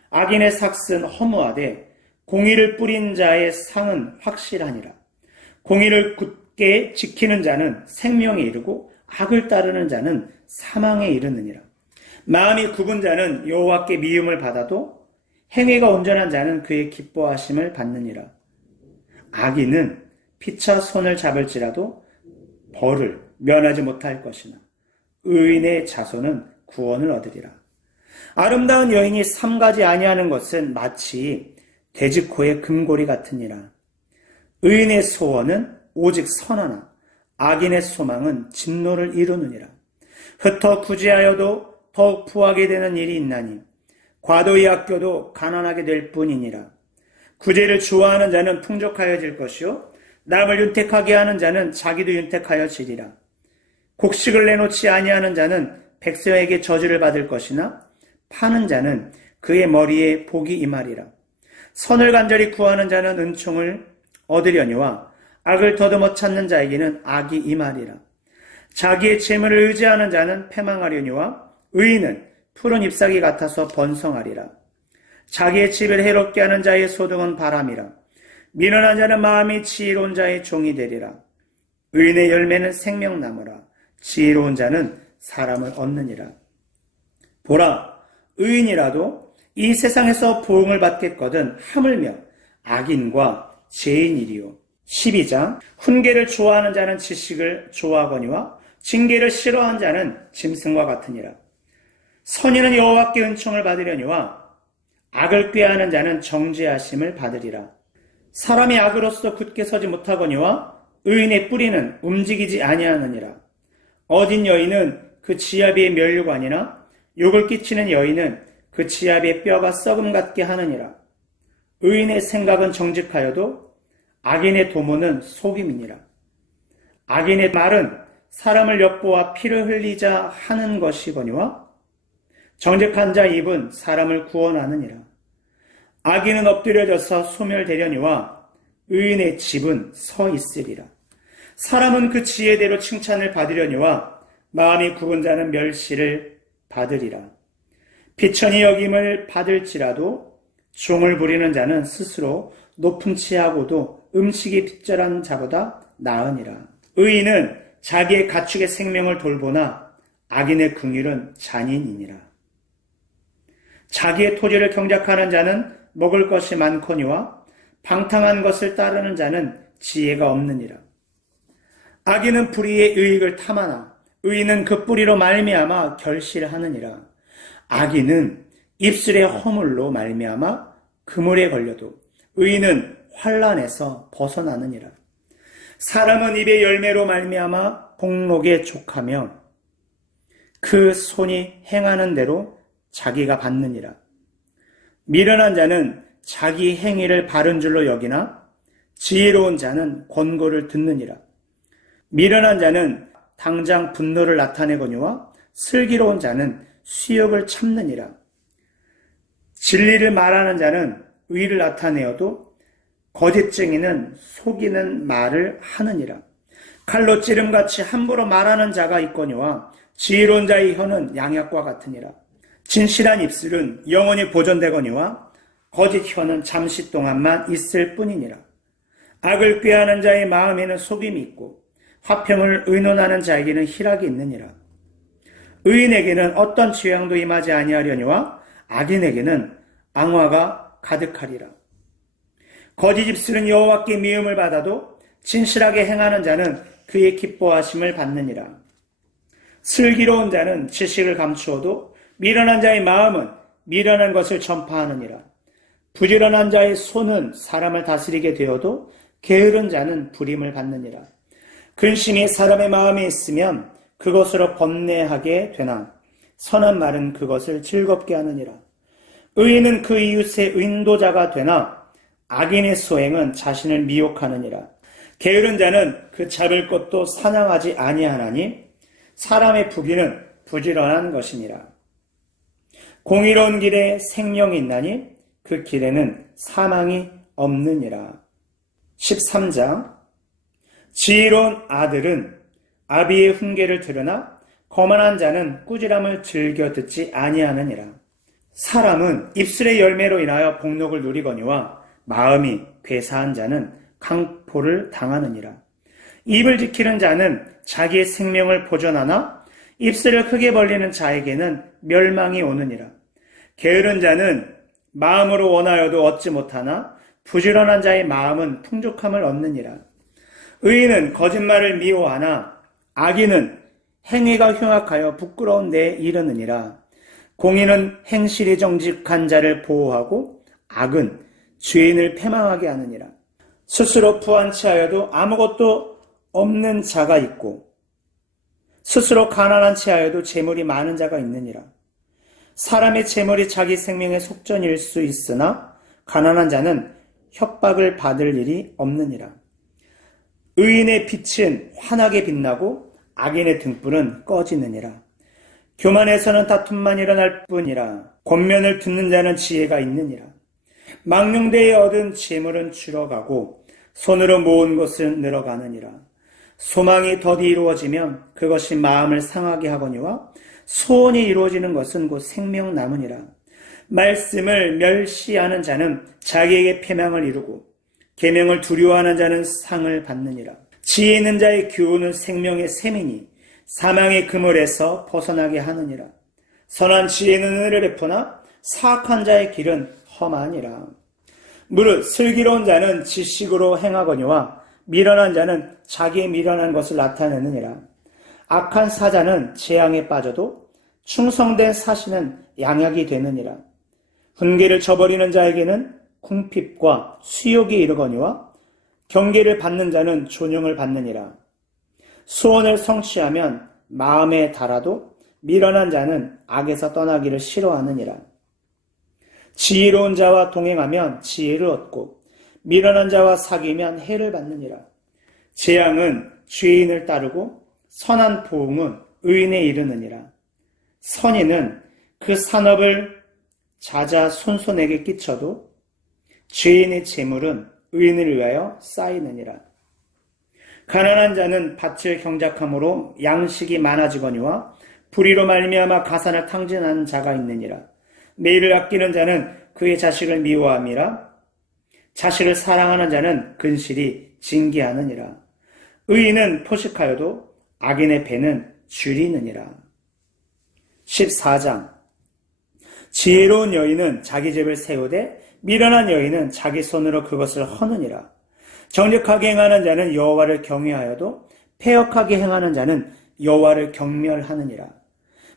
악인의 삭은 허무하되 공의를 뿌린 자의 상은 확실하니라. 공의를 굳게 지키는 자는 생명에 이르고 악을 따르는 자는 사망에 이르느니라. 마음이 굽은 자는 여호와께 미움을 받아도 행위가 온전한 자는 그의 기뻐하심을 받느니라. 악인은 피차 손을 잡을지라도 벌을 면하지 못할 것이나 의인의 자손은 구원을 얻으리라. 아름다운 여인이 삼가지 아니하는 것은 마치 돼지코의 금고리 같으니라. 의인의 소원은 오직 선하나 악인의 소망은 진노를 이루느니라. 흩어 구제하여도 더욱 부하게 되는 일이 있나니 과도히 아껴도 가난하게 될 뿐이니라. 구제를 좋아하는 자는 풍족하여질 것이요 남을 윤택하게 하는 자는 자기도 윤택하여지리라. 곡식을 내놓지 아니하는 자는 백성에게 저주를 받을 것이나 파는 자는 그의 머리에 복이 임하리라. 선을 간절히 구하는 자는 은총을 얻으려니와 악을 더듬어 찾는 자에게는 악이 임하리라. 자기의 재물을 의지하는 자는 패망하려니와 의인은 푸른 잎사귀 같아서 번성하리라. 자기의 집을 해롭게 하는 자의 소득은 바람이라. 미련한 자는 마음이 지혜로운 자의 종이 되리라. 의인의 열매는 생명나무라. 지혜로운 자는 사람을 얻느니라. 보라, 의인이라도 이 세상에서 보응을 받겠거든 하물며 악인과 죄인이리요. 12장 훈계를 좋아하는 자는 지식을 좋아하거니와 징계를 싫어하는 자는 짐승과 같으니라. 선인은 여호와께 은총을 받으려니와 악을 꾀하는 자는 정죄하심을 받으리라. 사람이 악으로서 굳게 서지 못하거니와 의인의 뿌리는 움직이지 아니하느니라. 어진 여인은 그 지아비의 면류관이나 욕을 끼치는 여인은 그 지아비의 뼈가 썩음 같게 하느니라. 의인의 생각은 정직하여도 악인의 도모는 속임이니라. 악인의 말은 사람을 엿보아 피를 흘리자 하는 것이거니와 정직한 자 입은 사람을 구원하느니라. 악인은 엎드려져서 소멸되려니와 의인의 집은 서 있으리라. 사람은 그 지혜대로 칭찬을 받으려니와 마음이 굽은 자는 멸시를 받으리라. 비천히 여김을 받을지라도 종을 부리는 자는 스스로 높은 치하고도 음식이 빗절한 자보다 나으니라. 의인은 자기의 가축의 생명을 돌보나 악인의 긍휼은 잔인이니라. 자기의 토지를 경작하는 자는 먹을 것이 많거니와 방탕한 것을 따르는 자는 지혜가 없느니라. 악인은 불의의 의익을 탐하나 의인은 그 뿌리로 말미암아 결실하느니라. 악인은 입술의 허물로 말미암아 그물에 걸려도 의인은 환난에서 벗어나느니라. 사람은 입의 열매로 말미암아 복록에 족하며 그 손이 행하는 대로 자기가 받느니라. 미련한 자는 자기 행위를 바른 줄로 여기나 지혜로운 자는 권고를 듣느니라. 미련한 자는 당장 분노를 나타내거니와 슬기로운 자는 수욕을 참느니라. 진리를 말하는 자는 의를 나타내어도 거짓증이는 속이는 말을 하느니라. 칼로 찌름같이 함부로 말하는 자가 있거니와 지혜로운 자의 혀는 양약과 같으니라. 진실한 입술은 영원히 보존되거니와 거짓 혀는 잠시 동안만 있을 뿐이니라. 악을 꾀하는 자의 마음에는 속임이 있고 화평을 의논하는 자에게는 희락이 있느니라. 의인에게는 어떤 재앙도 임하지 아니하려니와 악인에게는 앙화가 가득하리라. 거짓 입술은 여호와께 미움을 받아도 진실하게 행하는 자는 그의 기뻐하심을 받느니라. 슬기로운 자는 지식을 감추어도 미련한 자의 마음은 미련한 것을 전파하느니라. 부지런한 자의 손은 사람을 다스리게 되어도 게으른 자는 불임을 받느니라. 근심이 사람의 마음에 있으면 그것으로 번뇌하게 되나 선한 말은 그것을 즐겁게 하느니라. 의인은 그 이웃의 인도자가 되나 악인의 소행은 자신을 미혹하느니라. 게으른 자는 그 잡을 것도 사냥하지 아니하나니 사람의 부귀는 부지런한 것이니라. 공의로운 길에 생명이 있나니 그 길에는 사망이 없느니라. 13장. 지혜로운 아들은 아비의 훈계를 들으나 거만한 자는 꾸지람을 즐겨 듣지 아니하느니라. 사람은 입술의 열매로 인하여 복록을 누리거니와 마음이 괴사한 자는 강포를 당하느니라. 입을 지키는 자는 자기의 생명을 보존하나 입술을 크게 벌리는 자에게는 멸망이 오느니라. 게으른 자는 마음으로 원하여도 얻지 못하나 부지런한 자의 마음은 풍족함을 얻느니라. 의인은 거짓말을 미워하나 악인은 행위가 흉악하여 부끄러운 데에 이르느니라. 공의는 행실이 정직한 자를 보호하고 악은 죄인을 패망하게 하느니라. 스스로 부한치하여도 아무것도 없는 자가 있고 스스로 가난한 체하여도 재물이 많은 자가 있느니라. 사람의 재물이 자기 생명의 속전일 수 있으나 가난한 자는 협박을 받을 일이 없느니라. 의인의 빛은 환하게 빛나고 악인의 등불은 꺼지느니라. 교만에서는 다툼만 일어날 뿐이라. 권면을 듣는 자는 지혜가 있느니라. 망령되이 얻은 재물은 줄어가고 손으로 모은 것은 늘어가느니라. 소망이 더디 이루어지면 그것이 마음을 상하게 하거니와 소원이 이루어지는 것은 곧 생명 나무니라. 말씀을 멸시하는 자는 자기에게 패망을 이루고 계명을 두려워하는 자는 상을 받느니라. 지혜 있는 자의 교훈은 생명의 샘이니 사망의 그물에서 벗어나게 하느니라. 선한 지혜는 은혜를 베푸나 사악한 자의 길은 험하니라. 무릇 슬기로운 자는 지식으로 행하거니와 미련한 자는 자기의 미련한 것을 나타내느니라. 악한 사자는 재앙에 빠져도 충성된 사신은 양약이 되느니라. 훈계를 저버리는 자에게는 궁핍과 수욕이 이르거니와 경계를 받는 자는 존용을 받느니라. 소원을 성취하면 마음에 달아도 미련한 자는 악에서 떠나기를 싫어하느니라. 지혜로운 자와 동행하면 지혜를 얻고 미련한 자와 사귀면 해를 받느니라. 재앙은 죄인을 따르고 선한 보응은 의인에 이르느니라. 선인은 그 산업을 자자손손에게 끼쳐도 죄인의 재물은 의인을 위하여 쌓이느니라. 가난한 자는 밭을 경작함으로 양식이 많아지거니와 불의로 말미암아 가산을 탕진하는 자가 있느니라. 매일을 아끼는 자는 그의 자식을 미워함이라. 자식을 사랑하는 자는 근실이 징계하느니라. 의인은 포식하여도 악인의 배는 줄이느니라. 14장. 지혜로운 여인은 자기 집을 세우되 미련한 여인은 자기 손으로 그것을 허느니라. 정직하게 행하는 자는 여호와를 경외하여도 패역하게 행하는 자는 여호와를 경멸하느니라.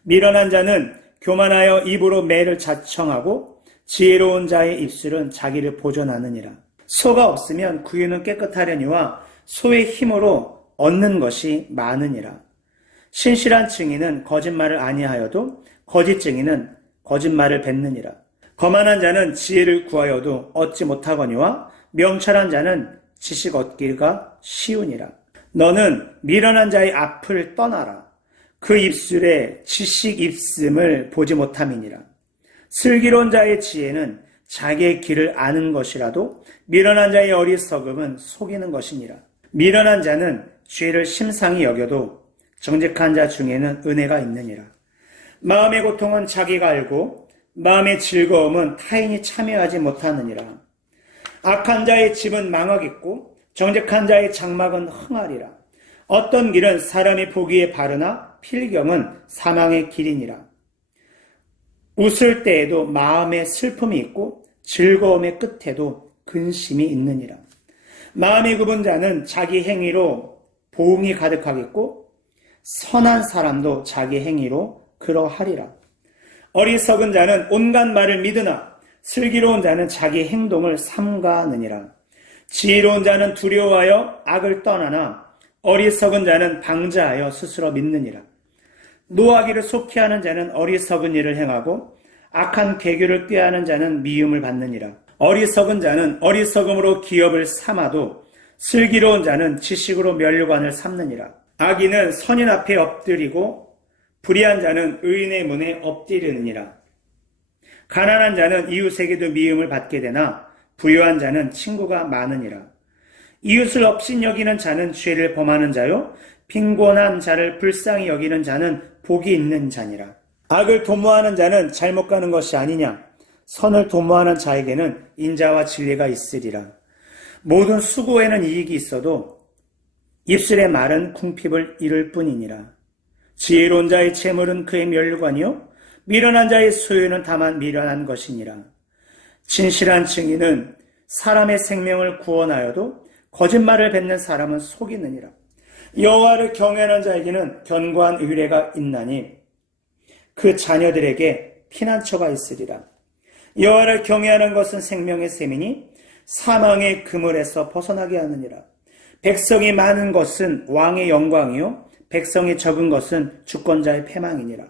미련한 자는 교만하여 입으로 매를 자청하고 지혜로운 자의 입술은 자기를 보존하느니라. 소가 없으면 구유는 깨끗하려니와 소의 힘으로 얻는 것이 많으니라. 신실한 증인은 거짓말을 아니하여도 거짓 증인은 거짓말을 뱉느니라. 거만한 자는 지혜를 구하여도 얻지 못하거니와 명철한 자는 지식 얻기가 쉬우니라. 너는 미련한 자의 앞을 떠나라. 그 입술에 지식 있음을 보지 못함이니라. 슬기로운 자의 지혜는 자기의 길을 아는 것이라도 미련한 자의 어리석음은 속이는 것이니라. 미련한 자는 죄를 심상히 여겨도 정직한 자 중에는 은혜가 있느니라. 마음의 고통은 자기가 알고 마음의 즐거움은 타인이 참여하지 못하느니라. 악한 자의 집은 망하겠고 정직한 자의 장막은 흥하리라. 어떤 길은 사람이 보기에 바르나 필경은 사망의 길이니라. 웃을 때에도 마음에 슬픔이 있고 즐거움의 끝에도 근심이 있느니라. 마음이 굽은 자는 자기 행위로 보응이 가득하겠고 선한 사람도 자기 행위로 그러하리라. 어리석은 자는 온갖 말을 믿으나 슬기로운 자는 자기 행동을 삼가느니라. 지혜로운 자는 두려워하여 악을 떠나나 어리석은 자는 방자하여 스스로 믿느니라. 노하기를 속히 하는 자는 어리석은 일을 행하고 악한 계교를 꾀하는 자는 미움을 받느니라. 어리석은 자는 어리석음으로 기업을 삼아도 슬기로운 자는 지식으로 면류관을 삼느니라. 악인은 선인 앞에 엎드리고 불의한 자는 의인의 문에 엎드리느니라. 가난한 자는 이웃에게도 미움을 받게 되나 부유한 자는 친구가 많으니라. 이웃을 업신여기는 자는 죄를 범하는 자요 빈곤한 자를 불쌍히 여기는 자는 복이 있는 자니라. 악을 도모하는 자는 잘못 가는 것이 아니냐. 선을 도모하는 자에게는 인자와 진리가 있으리라. 모든 수고에는 이익이 있어도 입술의 말은 궁핍을 이룰 뿐이니라. 지혜로운 자의 재물은 그의 면류관이요 미련한 자의 소유는 다만 미련한 것이니라. 진실한 증인은 사람의 생명을 구원하여도 거짓말을 뱉는 사람은 속이느니라. 여호와를 경외하는 자에게는 견고한 의뢰가 있나니 그 자녀들에게 피난처가 있으리라. 여호와를 경외하는 것은 생명의 셈이니 사망의 그물에서 벗어나게 하느니라. 백성이 많은 것은 왕의 영광이요 백성이 적은 것은 주권자의 패망이니라.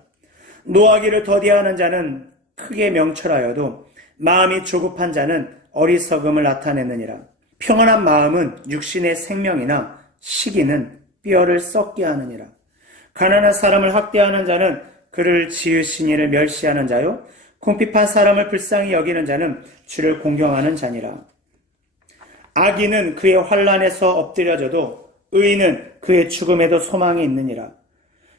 노하기를 더디하는 자는 크게 명철하여도 마음이 조급한 자는 어리석음을 나타내느니라. 평안한 마음은 육신의 생명이나 시기는 뼈를 썩게 하느니라. 가난한 사람을 학대하는 자는 그를 지으신 이를 멸시하는 자요 궁핍한 사람을 불쌍히 여기는 자는 주를 공경하는 자니라. 악인은 그의 환난에서 엎드려져도 의인은 그의 죽음에도 소망이 있느니라.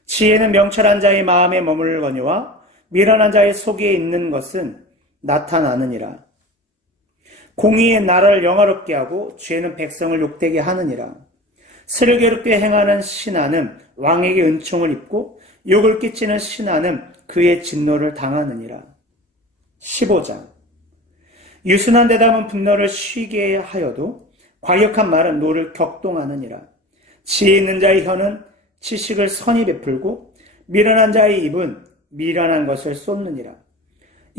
지혜는 명철한 자의 마음에 머물거니와 미련한 자의 속에 있는 것은 나타나느니라. 공의의 나라를 영화롭게 하고 죄는 백성을 욕되게 하느니라. 슬기롭게 행하는 신하는 왕에게 은총을 입고 욕을 끼치는 신하는 그의 진노를 당하느니라. 15장. 유순한 대답은 분노를 쉬게 하여도 과격한 말은 노를 격동하느니라. 지혜 있는 자의 혀는 지식을 선히 베풀고 미련한 자의 입은 미련한 것을 쏟느니라.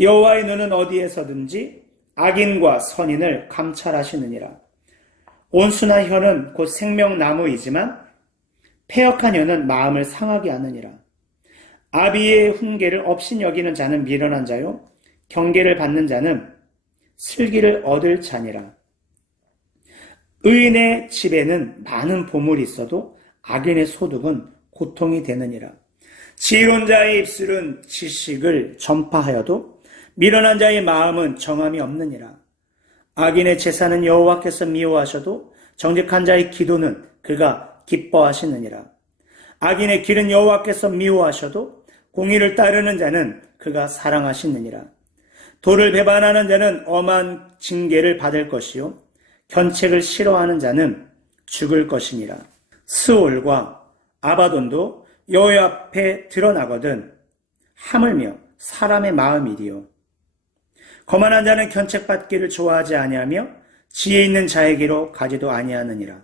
여호와의 눈은 어디에서든지 악인과 선인을 감찰하시느니라. 온순한 혀는 곧 생명나무이지만 패역한 혀는 마음을 상하게 하느니라. 아비의 훈계를 업신여기는 자는 미련한 자요 경계를 받는 자는 슬기를 얻을 자니라. 의인의 집에는 많은 보물이 있어도 악인의 소득은 고통이 되느니라. 지혜로운 자의 입술은 지식을 전파하여도 미련한 자의 마음은 정함이 없느니라. 악인의 제사는 여호와께서 미워하셔도 정직한 자의 기도는 그가 기뻐하시느니라. 악인의 길은 여호와께서 미워하셔도 공의를 따르는 자는 그가 사랑하시느니라. 도를 배반하는 자는 엄한 징계를 받을 것이요 견책을 싫어하는 자는 죽을 것이니라. 스올과 아바돈도 여호와 앞에 드러나거든 하물며 사람의 마음이리요 거만한 자는 견책받기를 좋아하지 아니하며 지혜 있는 자에게로 가지도 아니하느니라.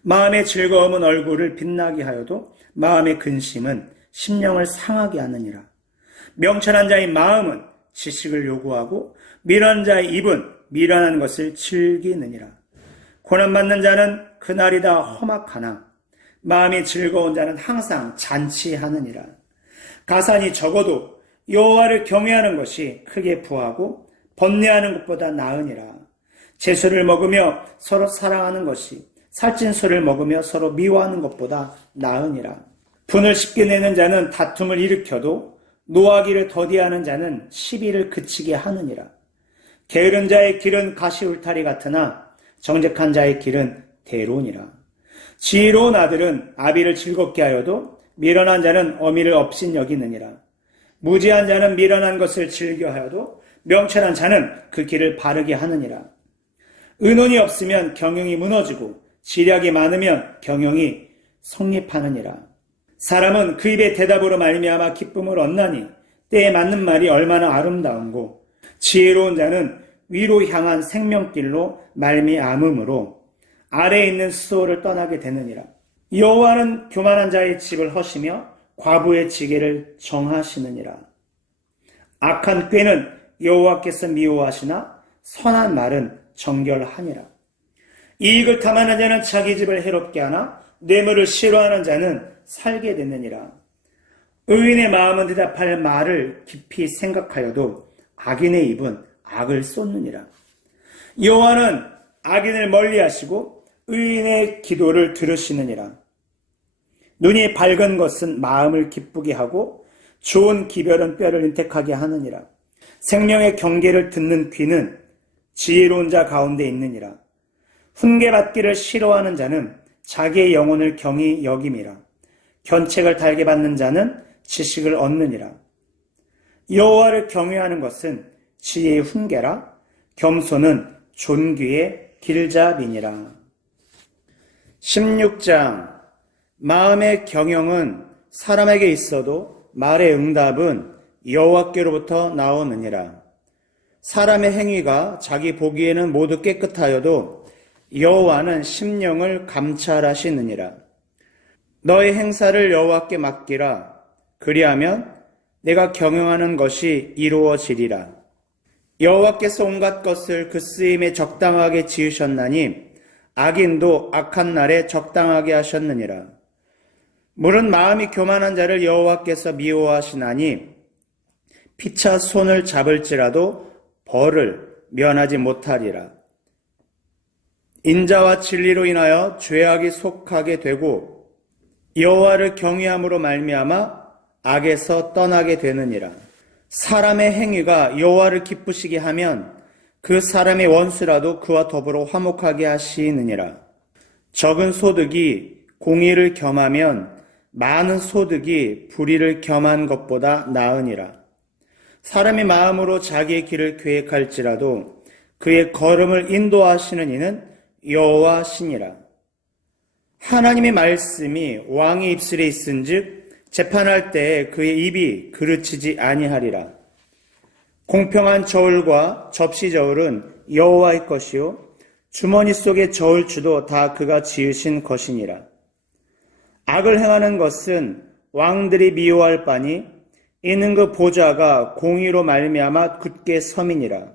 마음의 즐거움은 얼굴을 빛나게 하여도 마음의 근심은 심령을 상하게 하느니라. 명철한 자의 마음은 지식을 요구하고 미련한 자의 입은 미련한 것을 즐기느니라. 고난받는 자는 그날이 다 험악하나 마음이 즐거운 자는 항상 잔치하느니라. 가산이 적어도 여호와를 경외하는 것이 크게 부하고 번뇌하는 것보다 나으니라. 채소를 먹으며 서로 사랑하는 것이 살찐 소를 먹으며 서로 미워하는 것보다 나으니라. 분을 쉽게 내는 자는 다툼을 일으켜도 노하기를 더디하는 자는 시비를 그치게 하느니라. 게으른 자의 길은 가시울타리 같으나 정직한 자의 길은 대로니라. 지혜로운 아들은 아비를 즐겁게 하여도 미련한 자는 어미를 업신 여기느니라. 무지한 자는 미련한 것을 즐겨하여도 명철한 자는 그 길을 바르게 하느니라. 의논이 없으면 경영이 무너지고 지략이 많으면 경영이 성립하느니라. 사람은 그 입의 대답으로 말미암아 기쁨을 얻나니 때에 맞는 말이 얼마나 아름다운고 지혜로운 자는 위로 향한 생명길로 말미암음으로 아래에 있는 수소를 떠나게 되느니라. 여호와는 교만한 자의 집을 허시며 과부의 지게를 정하시느니라. 악한 꾀는 여호와께서 미워하시나 선한 말은 정결하니라. 이익을 탐하는 자는 자기 집을 해롭게 하나 뇌물을 싫어하는 자는 살게 되느니라. 의인의 마음은 대답할 말을 깊이 생각하여도 악인의 입은 악을 쏟느니라. 여호와는 악인을 멀리하시고 의인의 기도를 들으시느니라. 눈이 밝은 것은 마음을 기쁘게 하고 좋은 기별은 뼈를 윤택하게 하느니라. 생명의 경계를 듣는 귀는 지혜로운 자 가운데 있느니라. 훈계받기를 싫어하는 자는 자기의 영혼을 경히 여김이라. 견책을 달게 받는 자는 지식을 얻느니라. 여호와를 경외하는 것은 지혜의 훈계라. 겸손은 존귀의 길잡이니라. 16장. 마음의 경영은 사람에게 있어도 말의 응답은 여호와께로부터 나오느니라. 사람의 행위가 자기 보기에는 모두 깨끗하여도 여호와는 심령을 감찰하시느니라. 너의 행사를 여호와께 맡기라. 그리하면 내가 경영하는 것이 이루어지리라. 여호와께서 온갖 것을 그 쓰임에 적당하게 지으셨나니 악인도 악한 날에 적당하게 하셨느니라. 물은 마음이 교만한 자를 여호와께서 미워하시나니 피차 손을 잡을지라도 벌을 면하지 못하리라. 인자와 진리로 인하여 죄악이 속하게 되고 여호와를 경외함으로 말미암아 악에서 떠나게 되느니라. 사람의 행위가 여호와를 기쁘시게 하면 그 사람의 원수라도 그와 더불어 화목하게 하시느니라. 적은 소득이 공의를 겸하면 많은 소득이 불의를 겸한 것보다 나으니라. 사람이 마음으로 자기의 길을 계획할지라도 그의 걸음을 인도하시는 이는 여호와시니라. 하나님의 말씀이 왕의 입술에 있은즉 재판할 때에 그의 입이 그르치지 아니하리라. 공평한 저울과 접시 저울은 여호와의 것이요 주머니 속의 저울추도 다 그가 지으신 것이니라. 악을 행하는 것은 왕들이 미워할 바니 이는 그 보좌가 공의로 말미암아 굳게 섬이니라.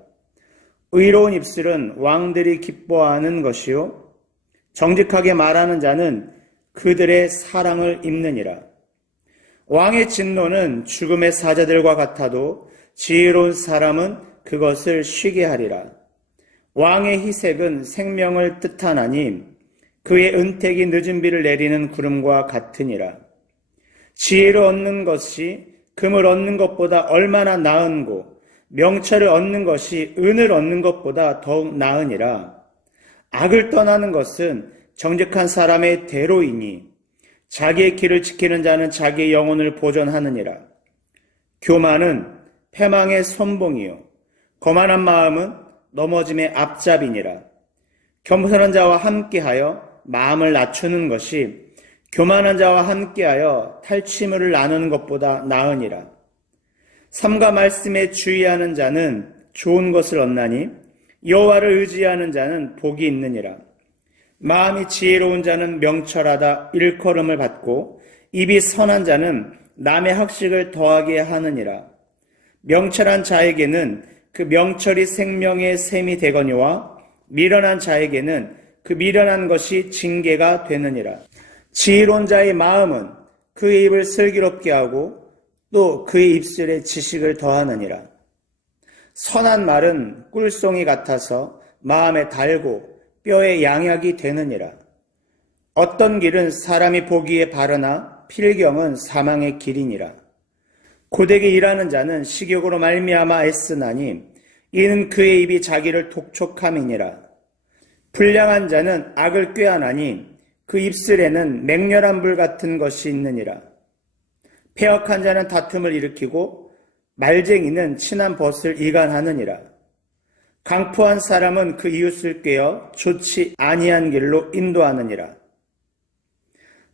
의로운 입술은 왕들이 기뻐하는 것이요 정직하게 말하는 자는 그들의 사랑을 입느니라. 왕의 진노는 죽음의 사자들과 같아도 지혜로운 사람은 그것을 쉬게 하리라. 왕의 희색은 생명을 뜻하나니 그의 은택이 늦은 비를 내리는 구름과 같으니라. 지혜를 얻는 것이 금을 얻는 것보다 얼마나 나은고 명철을 얻는 것이 은을 얻는 것보다 더욱 나으니라. 악을 떠나는 것은 정직한 사람의 대로이니 자기의 길을 지키는 자는 자기의 영혼을 보존하느니라. 교만은 패망의 선봉이요 거만한 마음은 넘어짐의 앞잡이니라. 겸손한 자와 함께하여 마음을 낮추는 것이 교만한 자와 함께하여 탈취물을 나누는 것보다 나으니라. 삼가 말씀에 주의하는 자는 좋은 것을 얻나니 여호와를 의지하는 자는 복이 있느니라. 마음이 지혜로운 자는 명철하다 일컬음을 받고 입이 선한 자는 남의 학식을 더하게 하느니라. 명철한 자에게는 그 명철이 생명의 샘이 되거니와 미련한 자에게는 그 미련한 것이 징계가 되느니라. 지혜로운 자의 마음은 그의 입을 슬기롭게 하고 또 그의 입술에 지식을 더하느니라. 선한 말은 꿀송이 같아서 마음에 달고 뼈에 양약이 되느니라. 어떤 길은 사람이 보기에 바르나 필경은 사망의 길이니라. 고되게 일하는 자는 식욕으로 말미암아 애쓰나니 이는 그의 입이 자기를 독촉함이니라. 불량한 자는 악을 꾀하나니 그 입술에는 맹렬한 불 같은 것이 있느니라. 패역한 자는 다툼을 일으키고 말쟁이는 친한 벗을 이간하느니라. 강포한 사람은 그 이웃을 꾀어 좋지 아니한 길로 인도하느니라.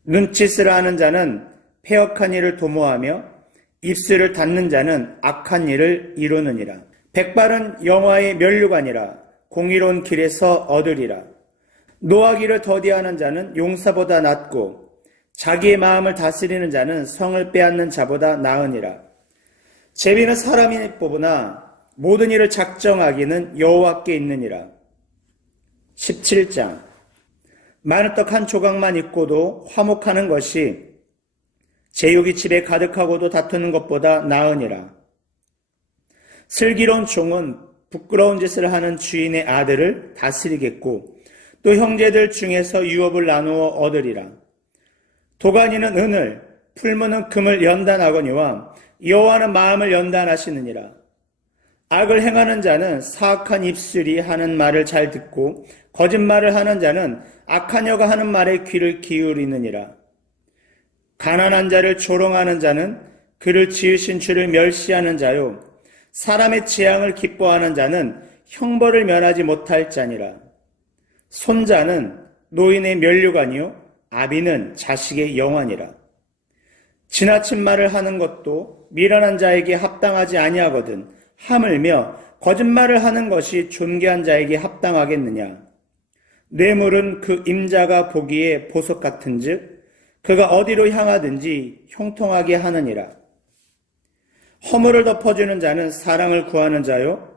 눈짓을 하는 자는 패역한 일을 도모하며 입술을 닫는 자는 악한 일을 이루느니라. 백발은 영화의 면류관이라 공의로운 길에서 얻으리라. 노하기를 더디하는 자는 용사보다 낫고 자기의 마음을 다스리는 자는 성을 빼앗는 자보다 나으니라. 제비는 사람이 뽑으나 모든 일을 작정하기는 여호와께 있느니라. 17장. 마늘떡 한 조각만 있고도 화목하는 것이 제육이 집에 가득하고도 다투는 것보다 나으니라. 슬기로운 종은 부끄러운 짓을 하는 주인의 아들을 다스리겠고 또 형제들 중에서 유업을 나누어 얻으리라. 도가니는 은을, 풀무는 금을 연단하거니와 여호와는 마음을 연단하시느니라. 악을 행하는 자는 사악한 입술이 하는 말을 잘 듣고 거짓말을 하는 자는 악한 여가 하는 말에 귀를 기울이느니라. 가난한 자를 조롱하는 자는 그를 지으신 주를 멸시하는 자요 사람의 재앙을 기뻐하는 자는 형벌을 면하지 못할 자니라. 손자는 노인의 면류관이요 아비는 자식의 영환이라. 지나친 말을 하는 것도 미련한 자에게 합당하지 아니하거든 하물며 거짓말을 하는 것이 존귀한 자에게 합당하겠느냐. 뇌물은 그 임자가 보기에 보석 같은즉 그가 어디로 향하든지 형통하게 하느니라. 허물을 덮어주는 자는 사랑을 구하는 자요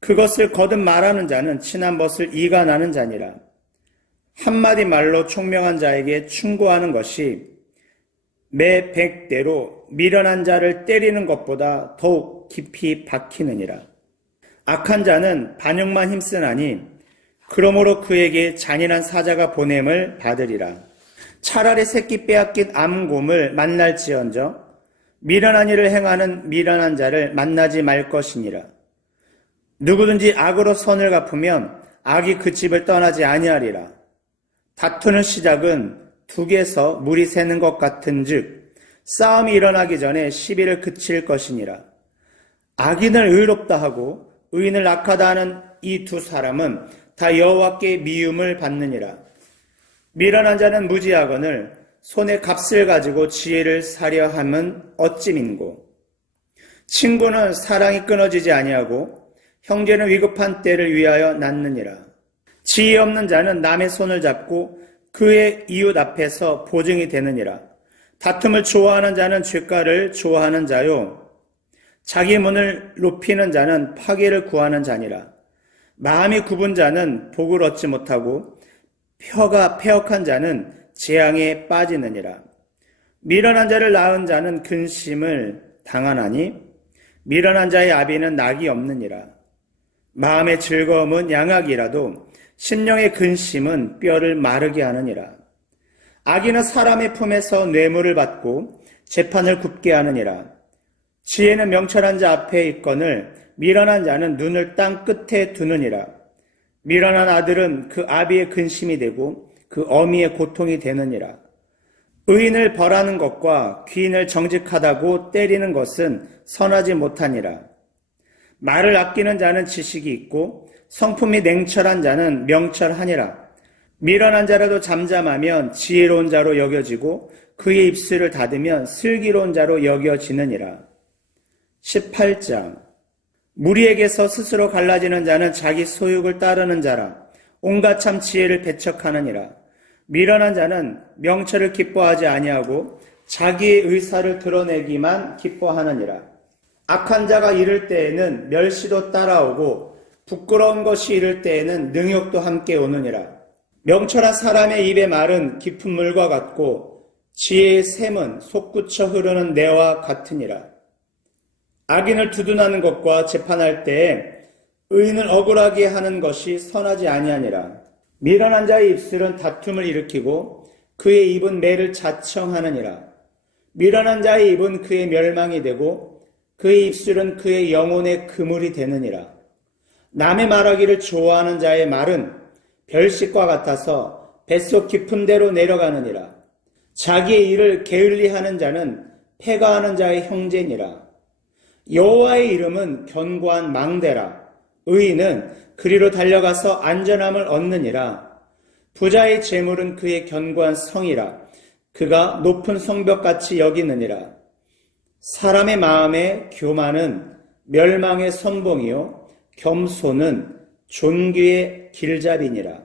그것을 거듭 말하는 자는 친한 벗을 이간하는 자니라. 한마디 말로 총명한 자에게 충고하는 것이 매 100대로 미련한 자를 때리는 것보다 더욱 깊이 박히느니라. 악한 자는 반역만 힘쓰나니 그러므로 그에게 잔인한 사자가 보냄을 받으리라. 차라리 새끼 빼앗긴 암곰을 만날지언정 미련한 일을 행하는 미련한 자를 만나지 말 것이니라. 누구든지 악으로 선을 갚으면 악이 그 집을 떠나지 아니하리라. 다투는 시작은 둑에서 물이 새는 것 같은즉 싸움이 일어나기 전에 시비를 그칠 것이니라. 악인을 의롭다 하고 의인을 악하다 하는 이 두 사람은 다 여호와께 미움을 받느니라. 미련한 자는 무지하거늘 손에 값을 가지고 지혜를 사려 함은 어찌 민고. 친구는 사랑이 끊어지지 아니하고 형제는 위급한 때를 위하여 낳느니라. 지혜 없는 자는 남의 손을 잡고 그의 이웃 앞에서 보증이 되느니라. 다툼을 좋아하는 자는 죗가를 좋아하는 자요 자기 문을 높이는 자는 파괴를 구하는 자니라. 마음이 굽은 자는 복을 얻지 못하고 혀가 패역한 자는 재앙에 빠지느니라. 미련한 자를 낳은 자는 근심을 당하나니 미련한 자의 아비는 낙이 없느니라. 마음의 즐거움은 양악이라도 심령의 근심은 뼈를 마르게 하느니라. 악인은 사람의 품에서 뇌물을 받고 재판을 굽게 하느니라. 지혜는 명철한 자 앞에 있거늘 미련한 자는 눈을 땅 끝에 두느니라. 미련한 아들은 그 아비의 근심이 되고 그 어미의 고통이 되느니라. 의인을 벌하는 것과 귀인을 정직하다고 때리는 것은 선하지 못하니라. 말을 아끼는 자는 지식이 있고 성품이 냉철한 자는 명철하니라. 미련한 자라도 잠잠하면 지혜로운 자로 여겨지고 그의 입술을 닫으면 슬기로운 자로 여겨지느니라. 18장. 무리에게서 스스로 갈라지는 자는 자기 소욕을 따르는 자라. 온갖 참 지혜를 배척하느니라. 미련한 자는 명철을 기뻐하지 아니하고 자기의 의사를 드러내기만 기뻐하느니라. 악한 자가 이를 때에는 멸시도 따라오고 부끄러운 것이 이를 때에는 능욕도 함께 오느니라. 명철한 사람의 입의 말은 깊은 물과 같고 지혜의 샘은 솟구쳐 흐르는 내와 같으니라. 악인을 두둔하는 것과 재판할 때에 의인을 억울하게 하는 것이 선하지 아니하니라. 미련한 자의 입술은 다툼을 일으키고 그의 입은 매를 자청하느니라. 미련한 자의 입은 그의 멸망이 되고 그의 입술은 그의 영혼의 그물이 되느니라. 남의 말하기를 좋아하는 자의 말은 별식과 같아서 뱃속 깊은 데로 내려가느니라. 자기의 일을 게을리하는 자는 패가하는 자의 형제니라. 여호와의 이름은 견고한 망대라. 의인은 그리로 달려가서 안전함을 얻느니라. 부자의 재물은 그의 견고한 성이라. 그가 높은 성벽같이 여기느니라. 사람의 마음에 교만은 멸망의 선봉이요 겸손은 존귀의 길잡이니라.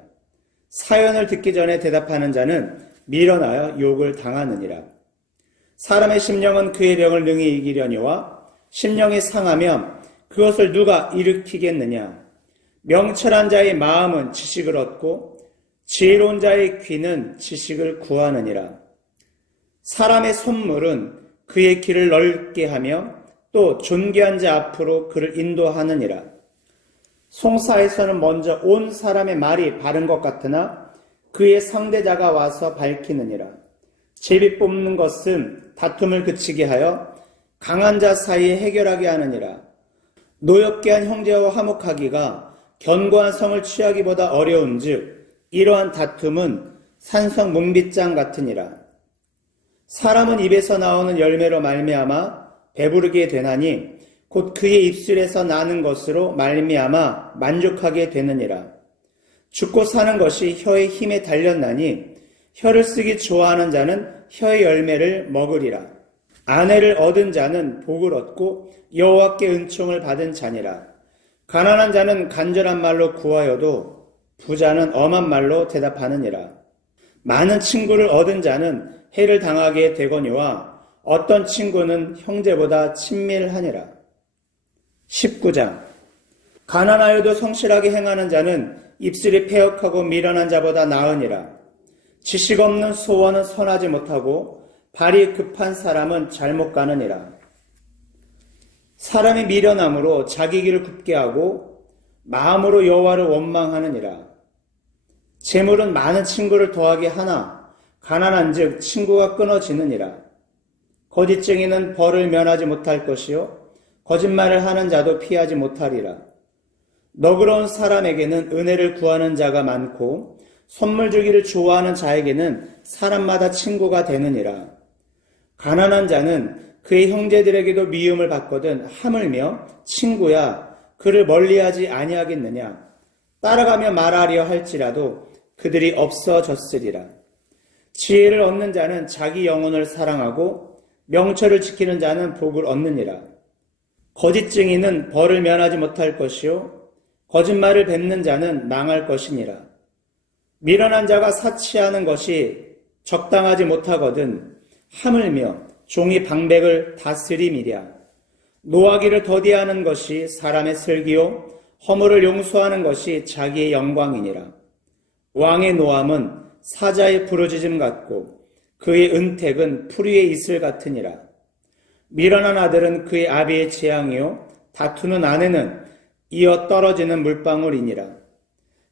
사연을 듣기 전에 대답하는 자는 미련하여 욕을 당하느니라. 사람의 심령은 그의 병을 능히 이기려니와 심령이 상하면 그것을 누가 일으키겠느냐. 명철한 자의 마음은 지식을 얻고 지혜로운 자의 귀는 지식을 구하느니라. 사람의 선물은 그의 길을 넓게 하며 또 존귀한 자 앞으로 그를 인도하느니라. 송사에서는 먼저 온 사람의 말이 바른 것 같으나 그의 상대자가 와서 밝히느니라. 제비 뽑는 것은 다툼을 그치게 하여 강한 자 사이에 해결하게 하느니라. 노엽게 한 형제와 화목하기가 견고한 성을 취하기보다 어려운즉 이러한 다툼은 산성 문빗장 같으니라. 사람은 입에서 나오는 열매로 말미암아 배부르게 되나니 곧 그의 입술에서 나는 것으로 말미암아 만족하게 되느니라. 죽고 사는 것이 혀의 힘에 달렸나니 혀를 쓰기 좋아하는 자는 혀의 열매를 먹으리라. 아내를 얻은 자는 복을 얻고 여호와께 은총을 받은 자니라. 가난한 자는 간절한 말로 구하여도 부자는 엄한 말로 대답하느니라. 많은 친구를 얻은 자는 해를 당하게 되거니와 어떤 친구는 형제보다 친밀하니라. 19장. 가난하여도 성실하게 행하는 자는 입술이 패역하고 미련한 자보다 나으니라. 지식 없는 소원은 선하지 못하고 발이 급한 사람은 잘못 가느니라. 사람이 미련함으로 자기 길을 굽게 하고 마음으로 여호와를 원망하느니라. 재물은 많은 친구를 더하게 하나 가난한즉 친구가 끊어지느니라. 거짓증인은 벌을 면하지 못할 것이요 거짓말을 하는 자도 피하지 못하리라. 너그러운 사람에게는 은혜를 구하는 자가 많고 선물 주기를 좋아하는 자에게는 사람마다 친구가 되느니라. 가난한 자는 그의 형제들에게도 미움을 받거든 하물며 친구야 그를 멀리하지 아니하겠느냐. 따라가며 말하려 할지라도 그들이 없어졌으리라. 지혜를 얻는 자는 자기 영혼을 사랑하고 명철을 지키는 자는 복을 얻느니라. 거짓 증인은 벌을 면하지 못할 것이요 거짓말을 뱉는 자는 망할 것이니라. 미련한 자가 사치하는 것이 적당하지 못하거든 하물며 종이 방백을 다스림이랴. 노하기를 더디하는 것이 사람의 슬기요 허물을 용서하는 것이 자기의 영광이니라. 왕의 노함은 사자의 부르짖음 같고 그의 은택은 풀위의 이슬 같으니라. 미련한 아들은 그의 아비의 재앙이요 다투는 아내는 이어 떨어지는 물방울이니라.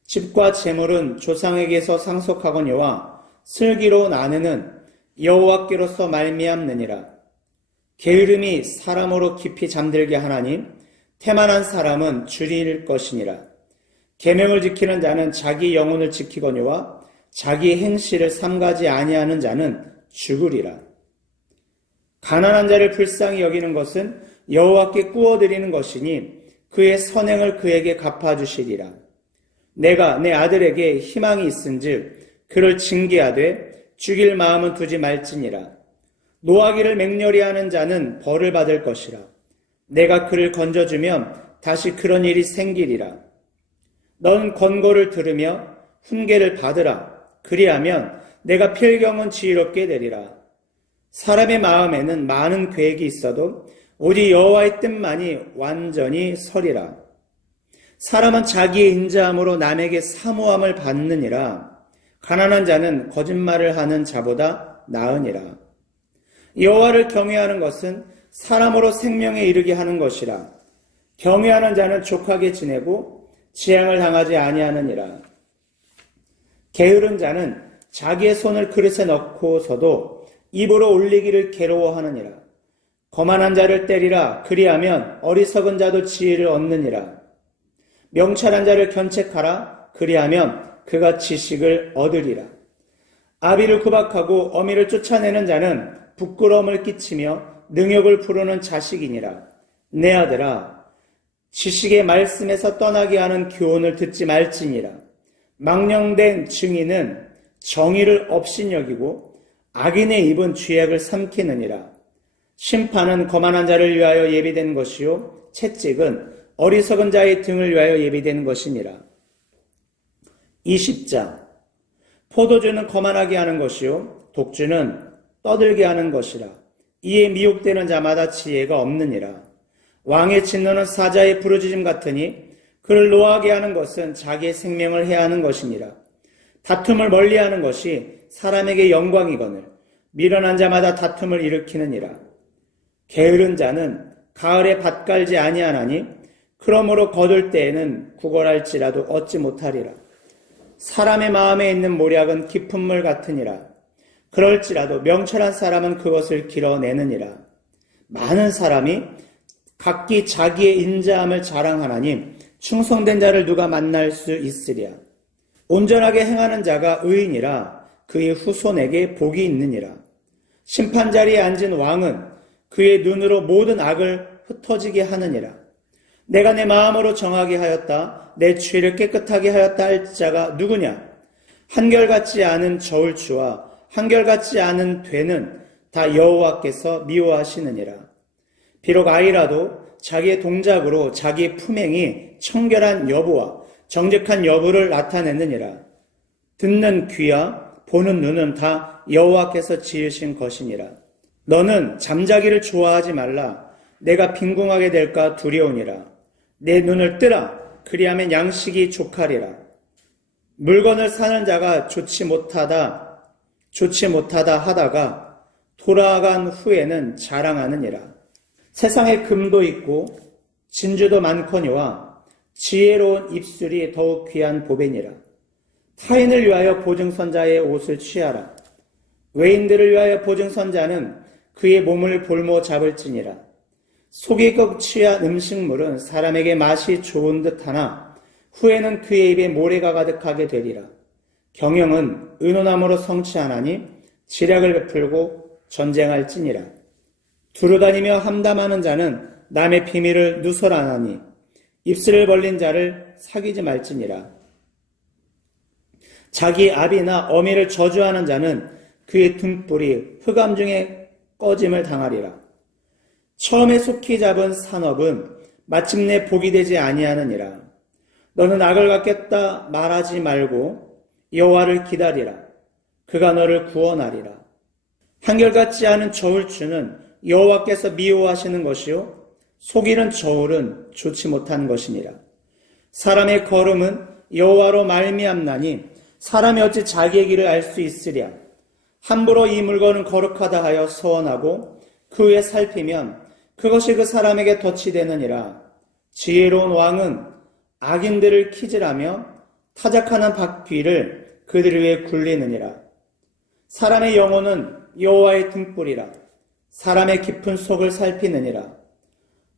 집과 재물은 조상에게서 상속하거니와 슬기로운 아내는 여호와께로서 말미암느니라. 게으름이 사람으로 깊이 잠들게 하나니 태만한 사람은 줄일 것이니라. 계명을 지키는 자는 자기 영혼을 지키거니와 자기 행실을 삼가지 아니하는 자는 죽으리라. 가난한 자를 불쌍히 여기는 것은 여호와께 꾸어드리는 것이니 그의 선행을 그에게 갚아주시리라. 내가 내 아들에게 희망이 있은즉 그를 징계하되 죽일 마음은 두지 말지니라. 노하기를 맹렬히 하는 자는 벌을 받을 것이라. 내가 그를 건져주면 다시 그런 일이 생기리라. 넌 권고를 들으며 훈계를 받으라. 그리하면 내가 필경은 지혜롭게 되리라. 사람의 마음에는 많은 계획이 있어도 오직 여호와의 뜻만이 완전히 서리라. 사람은 자기의 인자함으로 남에게 사모함을 받느니라. 가난한 자는 거짓말을 하는 자보다 나으니라. 여호와를 경외하는 것은 사람으로 생명에 이르게 하는 것이라. 경외하는 자는 족하게 지내고 재앙을 당하지 아니하느니라. 게으른 자는 자기의 손을 그릇에 넣고서도 입으로 올리기를 괴로워하느니라. 거만한 자를 때리라. 그리하면 어리석은 자도 지혜를 얻느니라. 명철한 자를 견책하라. 그리하면 그가 지식을 얻으리라. 아비를 구박하고 어미를 쫓아내는 자는 부끄러움을 끼치며 능욕을 부르는 자식이니라. 내 아들아, 지식의 말씀에서 떠나게 하는 교훈을 듣지 말지니라. 망령된 증인은 정의를 업신여기고 악인의 입은 죄악을 삼키느니라. 심판은 거만한 자를 위하여 예비된 것이요 채찍은 어리석은 자의 등을 위하여 예비된 것이니라. 20장. 포도주는 거만하게 하는 것이요 독주는 떠들게 하는 것이라. 이에 미혹되는 자마다 지혜가 없느니라. 왕의 진노는 사자의 부르짖음 같으니 그를 노하게 하는 것은 자기의 생명을 해하는 것이니라. 다툼을 멀리하는 것이 사람에게 영광이거늘 미련한 자마다 다툼을 일으키느니라. 게으른 자는 가을에 밭 갈지 아니하나니 그러므로 거둘 때에는 구걸할지라도 얻지 못하리라. 사람의 마음에 있는 모략은 깊은 물 같으니라. 그럴지라도 명철한 사람은 그것을 길어내느니라. 많은 사람이 각기 자기의 인자함을 자랑하나니 충성된 자를 누가 만날 수 있으랴. 온전하게 행하는 자가 의인이라. 그의 후손에게 복이 있느니라. 심판자리에 앉은 왕은 그의 눈으로 모든 악을 흩어지게 하느니라. 내가 내 마음으로 정하게 하였다. 내 죄를 깨끗하게 하였다 할 자가 누구냐? 한결같지 않은 저울추와 한결같지 않은 되는 다 여호와께서 미워하시느니라. 비록 아이라도 자기의 동작으로 자기의 품행이 청결한 여부와 정직한 여부를 나타내느니라. 듣는 귀와 보는 눈은 다 여호와께서 지으신 것이니라. 너는 잠자기를 좋아하지 말라. 내가 빈궁하게 될까 두려우니라. 내 눈을 뜨라. 그리하면 양식이 족하리라. 물건을 사는 자가 좋지 못하다 하다가 돌아간 후에는 자랑하느니라. 세상에 금도 있고 진주도 많거니와 지혜로운 입술이 더욱 귀한 보배니라. 타인을 위하여 보증선자의 옷을 취하라. 외인들을 위하여 보증선자는 그의 몸을 볼모 잡을지니라. 속이 꼭 취한 음식물은 사람에게 맛이 좋은 듯하나 후에는 그의 입에 모래가 가득하게 되리라. 경영은 의논함으로 성취하나니 지략을 베풀고 전쟁할지니라. 두루다니며 함담하는 자는 남의 비밀을 누설하나니 입술을 벌린 자를 사귀지 말지니라. 자기 아비나 어미를 저주하는 자는 그의 등불이 흑암 중에 꺼짐을 당하리라. 처음에 속히 잡은 산업은 마침내 복이 되지 아니하느니라. 너는 악을 갖겠다 말하지 말고 여호와를 기다리라. 그가 너를 구원하리라. 한결같지 않은 저울추는 여호와께서 미워하시는 것이요 속이는 저울은 좋지 못한 것이니라. 사람의 걸음은 여호와로 말미암나니 사람이 어찌 자기의 길을 알 수 있으랴. 함부로 이 물건은 거룩하다 하여 서원하고 그 후에 살피면 그것이 그 사람에게 덫이 되느니라. 지혜로운 왕은 악인들을 키질하며 타작하는 바퀴를 그들 위에 굴리느니라. 사람의 영혼은 여호와의 등불이라. 사람의 깊은 속을 살피느니라.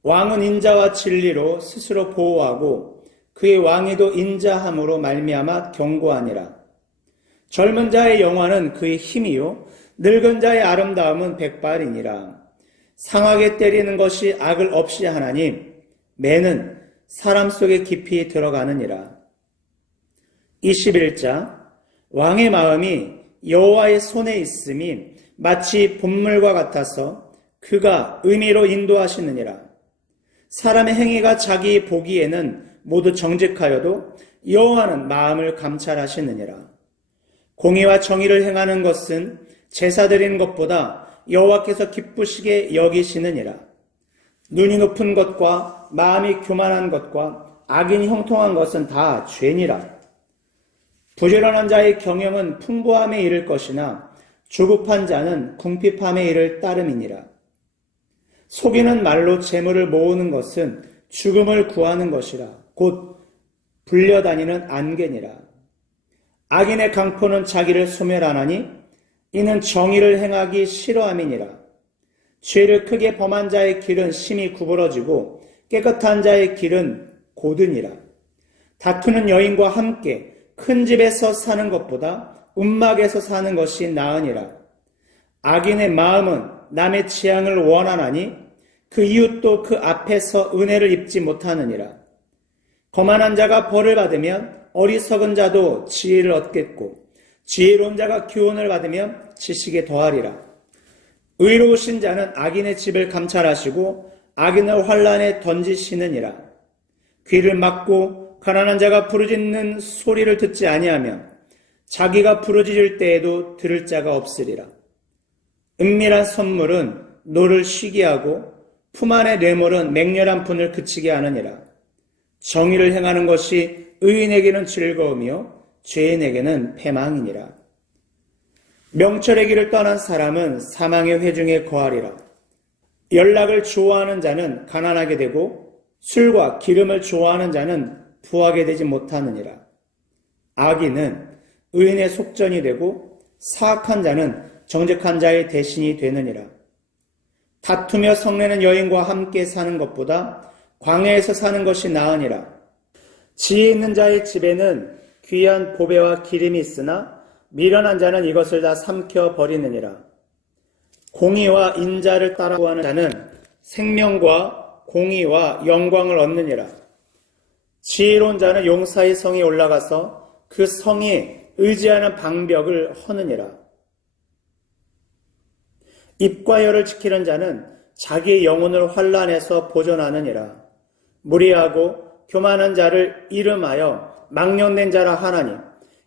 왕은 인자와 진리로 스스로 보호하고 그의 왕위도 인자함으로 말미암아 경고하니라. 젊은 자의 영화는 그의 힘이요 늙은 자의 아름다움은 백발이니라. 상하게 때리는 것이 악을 없이 하나니 매는 사람 속에 깊이 들어가느니라. 21장. 왕의 마음이 여호와의 손에 있음이 마치 봇물과 같아서 그가 의미로 인도하시느니라. 사람의 행위가 자기 보기에는 모두 정직하여도 여호와는 마음을 감찰하시느니라. 공의와 정의를 행하는 것은 제사 드리는 것보다 여호와께서 기쁘시게 여기시느니라. 눈이 높은 것과 마음이 교만한 것과 악인이 형통한 것은 다 죄니라. 부지런한 자의 경영은 풍부함에 이를 것이나 조급한 자는 궁핍함에 이를 따름이니라. 속이는 말로 재물을 모으는 것은 죽음을 구하는 것이라. 곧 불려다니는 안개니라. 악인의 강포는 자기를 소멸하나니 이는 정의를 행하기 싫어함이니라. 죄를 크게 범한 자의 길은 심히 구부러지고 깨끗한 자의 길은 고드니라. 다투는 여인과 함께 큰 집에서 사는 것보다 움막에서 사는 것이 나으니라. 악인의 마음은 남의 재앙을 원하나니 그 이웃도 그 앞에서 은혜를 입지 못하느니라. 거만한 자가 벌을 받으면 어리석은 자도 지혜를 얻겠고 지혜로운 자가 교훈을 받으면 지식에 더하리라. 의로우신 자는 악인의 집을 감찰하시고 악인을 환란에 던지시느니라. 귀를 막고 가난한 자가 부르짖는 소리를 듣지 아니하면 자기가 부르짖을 때에도 들을 자가 없으리라. 은밀한 선물은 노를 쉬게 하고 품 안의 뇌물은 맹렬한 분을 그치게 하느니라. 정의를 행하는 것이 의인에게는 즐거움이요 죄인에게는 패망이니라. 명철의 길을 떠난 사람은 사망의 회중에 거하리라. 연락을 좋아하는 자는 가난하게 되고 술과 기름을 좋아하는 자는 부하게 되지 못하느니라. 악인은 의인의 속전이 되고 사악한 자는 정직한 자의 대신이 되느니라. 다투며 성내는 여인과 함께 사는 것보다 광야에서 사는 것이 나으니라. 지혜 있는 자의 집에는 귀한 보배와 기름이 있으나 미련한 자는 이것을 다 삼켜 버리느니라. 공의와 인자를 따라구하는 자는 생명과 공의와 영광을 얻느니라. 지혜로운 자는 용사의 성에 올라가서 그 성에 의지하는 방벽을 허느니라. 입과 혀를 지키는 자는 자기의 영혼을 환난에서 보존하느니라. 무리하고 교만한 자를 이름하여 망령된 자라 하나니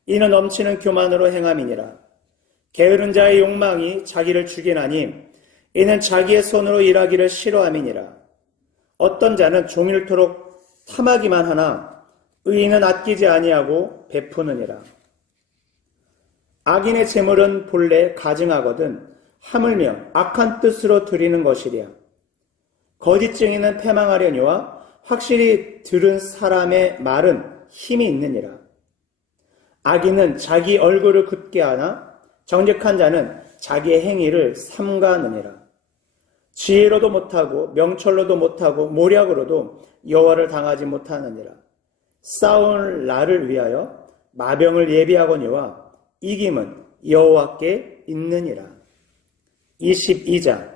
이는 넘치는 교만으로 행함이니라. 게으른 자의 욕망이 자기를 죽이나니 이는 자기의 손으로 일하기를 싫어함이니라. 어떤 자는 종일토록 탐하기만 하나 의인은 아끼지 아니하고 베푸느니라. 악인의 재물은 본래 가증하거든 하물며 악한 뜻으로 드리는 것이랴. 거짓 증인은 패망하려니와 확실히 들은 사람의 말은 힘이 있느니라. 악인은 자기 얼굴을 굳게 하나 정직한 자는 자기의 행위를 삼가느니라. 지혜로도 못하고 명철로도 못하고 모략으로도 여호와를 당하지 못하느니라. 싸울 날을 위하여 마병을 예비하거니와 이김은 여호와께 있느니라. 22장.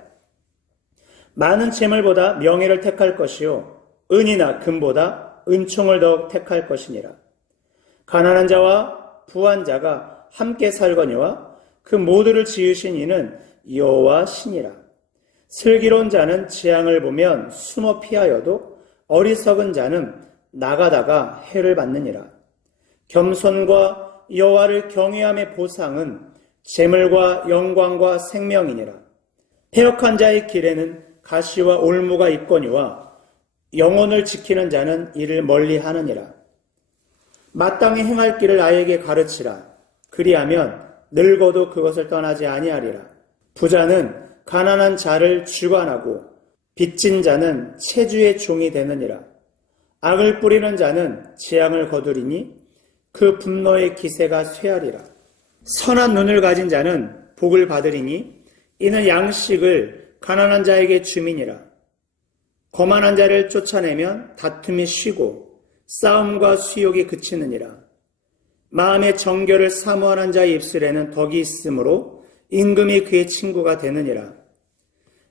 많은 재물보다 명예를 택할 것이요 은이나 금보다 은총을 더욱 택할 것이니라. 가난한 자와 부한 자가 함께 살거니와 그 모두를 지으신 이는 여호와 신이라. 슬기로운 자는 재앙을 보면 숨어 피하여도 어리석은 자는 나가다가 해를 받느니라. 겸손과 여호와를 경외함의 보상은 재물과 영광과 생명이니라. 패역한 자의 길에는 가시와 올무가 있거니와 영혼을 지키는 자는 이를 멀리 하느니라. 마땅히 행할 길을 아이에게 가르치라. 그리하면 늙어도 그것을 떠나지 아니하리라. 부자는 가난한 자를 주관하고 빚진 자는 체주의 종이 되느니라. 악을 뿌리는 자는 재앙을 거두리니 그 분노의 기세가 쇠하리라. 선한 눈을 가진 자는 복을 받으리니 이는 양식을 가난한 자에게 주민이라. 거만한 자를 쫓아내면 다툼이 쉬고 싸움과 수욕이 그치느니라. 마음의 정결을 사모하는 자의 입술에는 덕이 있으므로 임금이 그의 친구가 되느니라.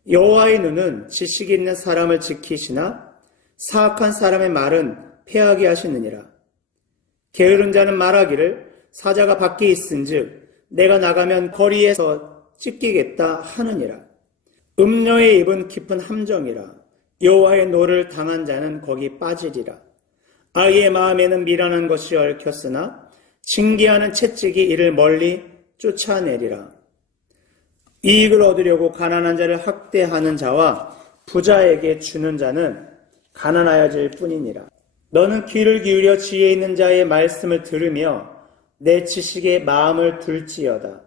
여호와의 눈은 지식 있는 사람을 지키시나 사악한 사람의 말은 패하게 하시느니라. 게으른 자는 말하기를 사자가 밖에 있은즉 내가 나가면 거리에서 찢기겠다 하느니라. 음녀의 입은 깊은 함정이라. 여호와의 노를 당한 자는 거기 빠지리라. 아이의 마음에는 미련한 것이 얽혔으나 징계하는 채찍이 이를 멀리 쫓아내리라. 이익을 얻으려고 가난한 자를 학대하는 자와 부자에게 주는 자는 가난하여질 뿐이니라. 너는 귀를 기울여 지혜 있는 자의 말씀을 들으며 내 지식에 마음을 둘지어다.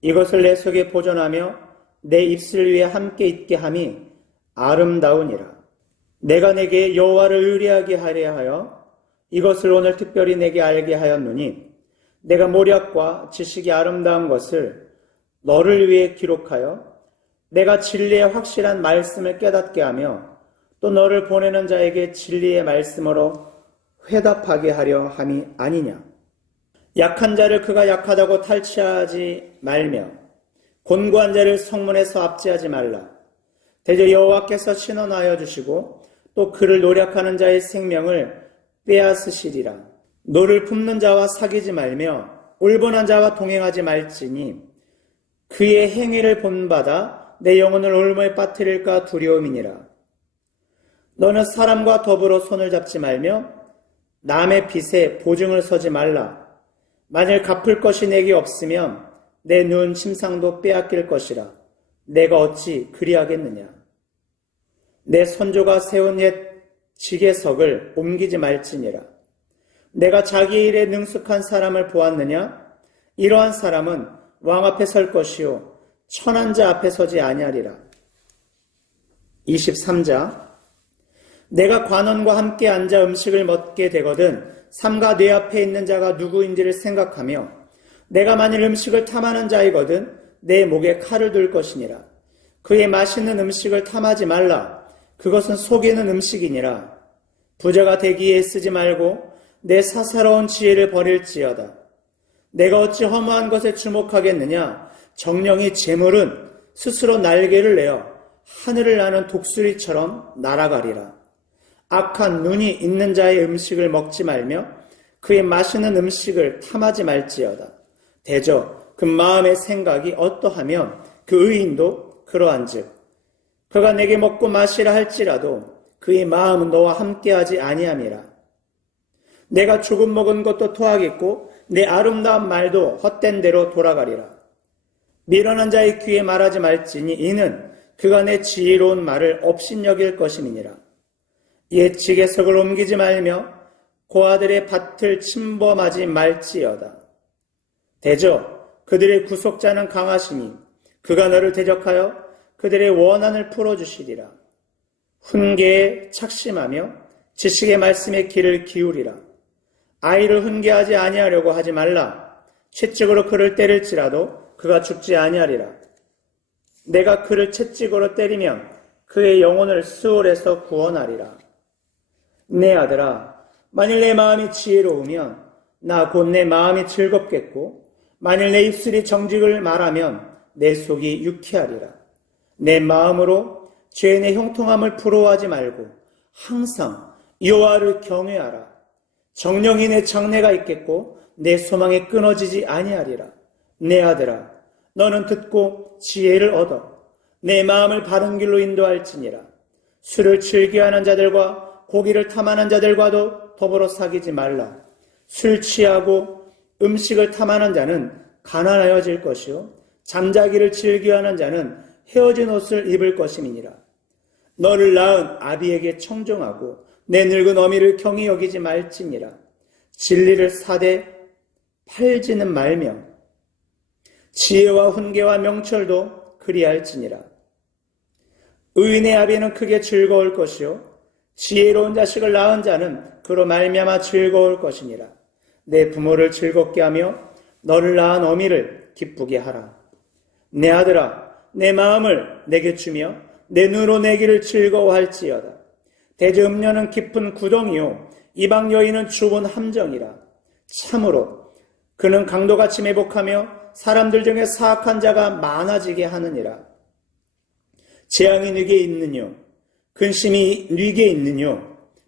이것을 내 속에 보존하며 내 입술 위에 함께 있게 함이 아름다우니라. 내가 내게 여호와를 의뢰하게 하려 하여 이것을 오늘 특별히 내게 알게 하였노니 내가 모략과 지식이 아름다운 것을 너를 위해 기록하여 내가 진리의 확실한 말씀을 깨닫게 하며 또 너를 보내는 자에게 진리의 말씀으로 회답하게 하려 함이 아니냐. 약한 자를 그가 약하다고 탈취하지 말며 곤고한 자를 성문에서 압제하지 말라. 대저 여호와께서 신원하여 주시고 또 그를 노력하는 자의 생명을 빼앗으시리라. 노를 품는 자와 사귀지 말며 울분한 자와 동행하지 말지니 그의 행위를 본받아 내 영혼을 올무에 빠뜨릴까 두려움이니라. 너는 사람과 더불어 손을 잡지 말며 남의 빚에 보증을 서지 말라. 만일 갚을 것이 내게 없으면 내 눈 침상도 빼앗길 것이라. 내가 어찌 그리하겠느냐. 내 선조가 세운 옛 지게석을 옮기지 말지니라. 내가 자기 일에 능숙한 사람을 보았느냐? 이러한 사람은 왕 앞에 설 것이요 천한 자 앞에 서지 아니하리라. 23자 내가 관원과 함께 앉아 음식을 먹게 되거든 삼가 내 앞에 있는 자가 누구인지를 생각하며 내가 만일 음식을 탐하는 자이거든 내 목에 칼을 둘 것이니라. 그의 맛있는 음식을 탐하지 말라. 그것은 속이는 음식이니라. 부자가 되기에 쓰지 말고 내 사사로운 지혜를 버릴지어다. 내가 어찌 허무한 것에 주목하겠느냐. 정령이 재물은 스스로 날개를 내어 하늘을 나는 독수리처럼 날아가리라. 악한 눈이 있는 자의 음식을 먹지 말며 그의 마시는 음식을 탐하지 말지어다. 대저 그 마음의 생각이 어떠하면 그 의인도 그러한즉 그가 내게 먹고 마시라 할지라도 그의 마음은 너와 함께하지 아니함이라. 내가 조금 먹은 것도 토하겠고 내 아름다운 말도 헛된 대로 돌아가리라. 미련한 자의 귀에 말하지 말지니 이는 그가 내 지혜로운 말을 업신여길 것임이니라. 옛 지게석을 옮기지 말며 고아들의 밭을 침범하지 말지어다. 대저 그들의 구속자는 강하시니 그가 너를 대적하여 그들의 원한을 풀어주시리라. 훈계에 착심하며 지식의 말씀에 귀를 기울이라. 아이를 훈계하지 아니하려고 하지 말라. 채찍으로 그를 때릴지라도 그가 죽지 아니하리라. 내가 그를 채찍으로 때리면 그의 영혼을 수월에서 구원하리라. 내 아들아, 만일 내 마음이 지혜로우면 나 곧 내 마음이 즐겁겠고 만일 내 입술이 정직을 말하면 내 속이 유쾌하리라. 내 마음으로 죄인의 형통함을 부러워하지 말고 항상 여호와를 경외하라. 정령이 내 장래가 있겠고 내 소망이 끊어지지 아니하리라. 내 아들아, 너는 듣고 지혜를 얻어 내 마음을 바른 길로 인도할지니라. 술을 즐겨하는 자들과 고기를 탐하는 자들과도 더불어 사귀지 말라. 술 취하고 음식을 탐하는 자는 가난하여질 것이요 잠자기를 즐겨하는 자는 헤어진 옷을 입을 것임이니라. 너를 낳은 아비에게 청종하고 내 늙은 어미를 경히 여기지 말지니라. 진리를 사되 팔지는 말며 지혜와 훈계와 명철도 그리할지니라. 의인의 아비는 크게 즐거울 것이요 지혜로운 자식을 낳은 자는 그로 말미암아 즐거울 것이니라. 내 부모를 즐겁게 하며 너를 낳은 어미를 기쁘게 하라. 내 아들아, 내 마음을 내게 주며 내 눈으로 내 길을 즐거워할지어다. 대저 음녀는 깊은 구덩이요 이방 여인은 좁은 함정이라. 참으로 그는 강도같이 매복하며 사람들 중에 사악한 자가 많아지게 하느니라. 재앙이 네게 있느뇨, 근심이 네게 있느뇨,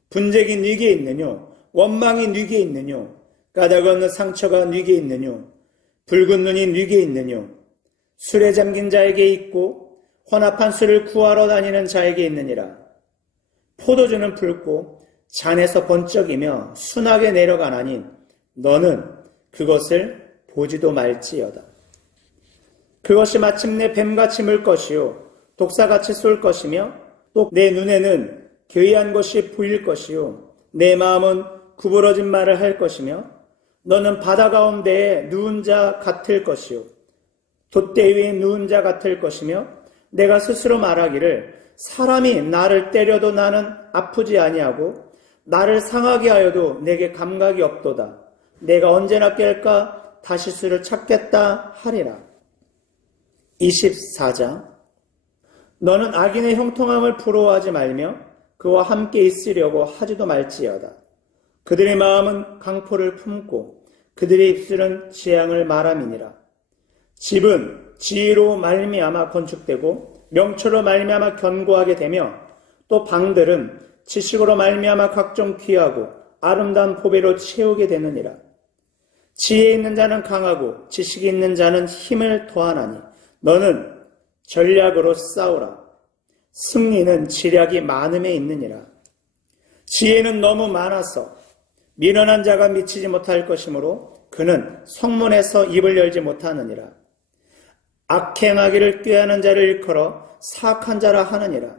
분쟁이 네게 있느뇨, 원망이 네게 있느뇨, 까닭 없는 상처가 네게 있느뇨, 붉은 눈이 네게 있느뇨, 술에 잠긴 자에게 있고 혼합한 술을 구하러 다니는 자에게 있느니라. 포도주는 붉고 잔에서 번쩍이며 순하게 내려가나니 너는 그것을 보지도 말지어다. 그것이 마침내 뱀같이 물 것이요 독사같이 쏠 것이며 또 내 눈에는 괴이한 것이 보일 것이요 내 마음은 구부러진 말을 할 것이며 너는 바다 가운데에 누운 자 같을 것이요 돛대 위에 누운 자 같을 것이며 내가 스스로 말하기를 사람이 나를 때려도 나는 아프지 아니하고 나를 상하게 하여도 내게 감각이 없도다. 내가 언제나 깰까 다시 수를 찾겠다 하리라. 24장 너는 악인의 형통함을 부러워하지 말며 그와 함께 있으려고 하지도 말지어다. 그들의 마음은 강포를 품고 그들의 입술은 재앙을 말함이니라. 집은 지혜로 말미암아 건축되고 명철로 말미암아 견고하게 되며 또 방들은 지식으로 말미암아 각종 귀하고 아름다운 보배로 채우게 되느니라. 지혜 있는 자는 강하고 지식이 있는 자는 힘을 더하나니 너는 전략으로 싸우라. 승리는 지략이 많음에 있느니라. 지혜는 너무 많아서 미련한 자가 미치지 못할 것이므로 그는 성문에서 입을 열지 못하느니라. 악행하기를 꾀하는 자를 일컬어 사악한 자라 하느니라.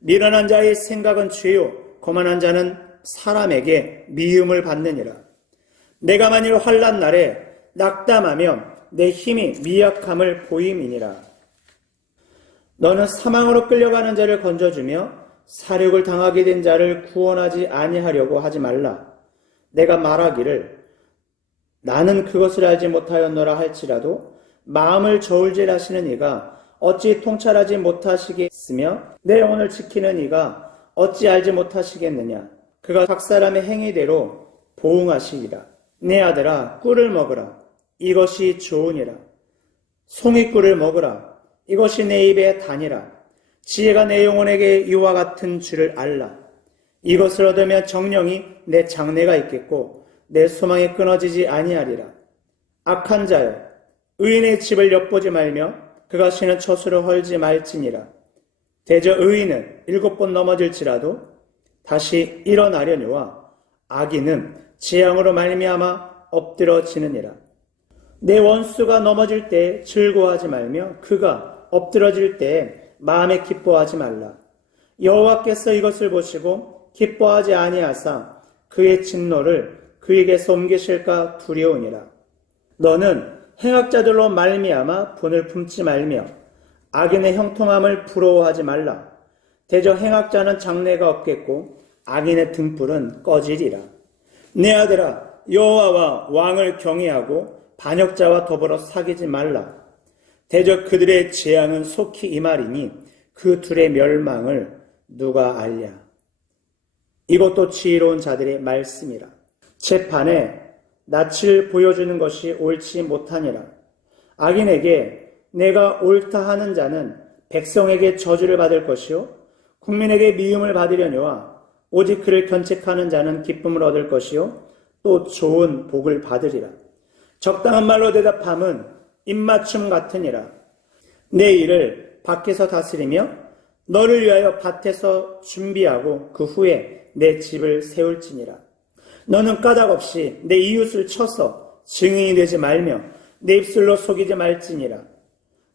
미련한 자의 생각은 죄요 거만한 자는 사람에게 미움을 받느니라. 내가 만일 환난 날에 낙담하면 내 힘이 미약함을 보임이니라. 너는 사망으로 끌려가는 자를 건져주며 사륙을 당하게 된 자를 구원하지 아니하려고 하지 말라. 내가 말하기를 나는 그것을 알지 못하였노라 할지라도 마음을 저울질하시는 이가 어찌 통찰하지 못하시겠으며 내 영혼을 지키는 이가 어찌 알지 못하시겠느냐. 그가 각 사람의 행위대로 보응하시리라. 내 아들아 꿀을 먹으라. 이것이 좋으니라. 송이꿀을 먹으라. 이것이 내 입에 다니라. 지혜가 내 영혼에게 이와 같은 줄을 알라. 이것을 얻으면 정령이 내 장래가 있겠고 내 소망이 끊어지지 아니하리라. 악한 자여 의인의 집을 엿보지 말며 그가 쉬는 처소를 헐지 말지니라. 대저 의인은 7번 넘어질지라도 다시 일어나려니와 악인은 재앙으로 말미암아 엎드러지느니라. 내 원수가 넘어질 때 즐거워하지 말며 그가 엎드러질 때 마음에 기뻐하지 말라. 여호와께서 이것을 보시고 기뻐하지 아니하사 그의 진노를 그에게서 옮기실까 두려우니라. 너는 행악자들로 말미암아 분을 품지 말며 악인의 형통함을 부러워하지 말라. 대저 행악자는 장래가 없겠고 악인의 등불은 꺼지리라. 내 아들아 여호와와 왕을 경외하고 반역자와 더불어 사귀지 말라. 대저 그들의 재앙은 속히 임하리니 그 둘의 멸망을 누가 알랴. 이것도 지혜로운 자들의 말씀이라. 재판에 낯을 보여주는 것이 옳지 못하니라. 악인에게 내가 옳다 하는 자는 백성에게 저주를 받을 것이요 국민에게 미움을 받으려니와 오직 그를 견책하는 자는 기쁨을 얻을 것이요 또 좋은 복을 받으리라. 적당한 말로 대답함은 입맞춤 같으니라. 내 일을 밖에서 다스리며 너를 위하여 밭에서 준비하고 그 후에 내 집을 세울지니라. 너는 까닭없이 내 이웃을 쳐서 증인이 되지 말며 내 입술로 속이지 말지니라.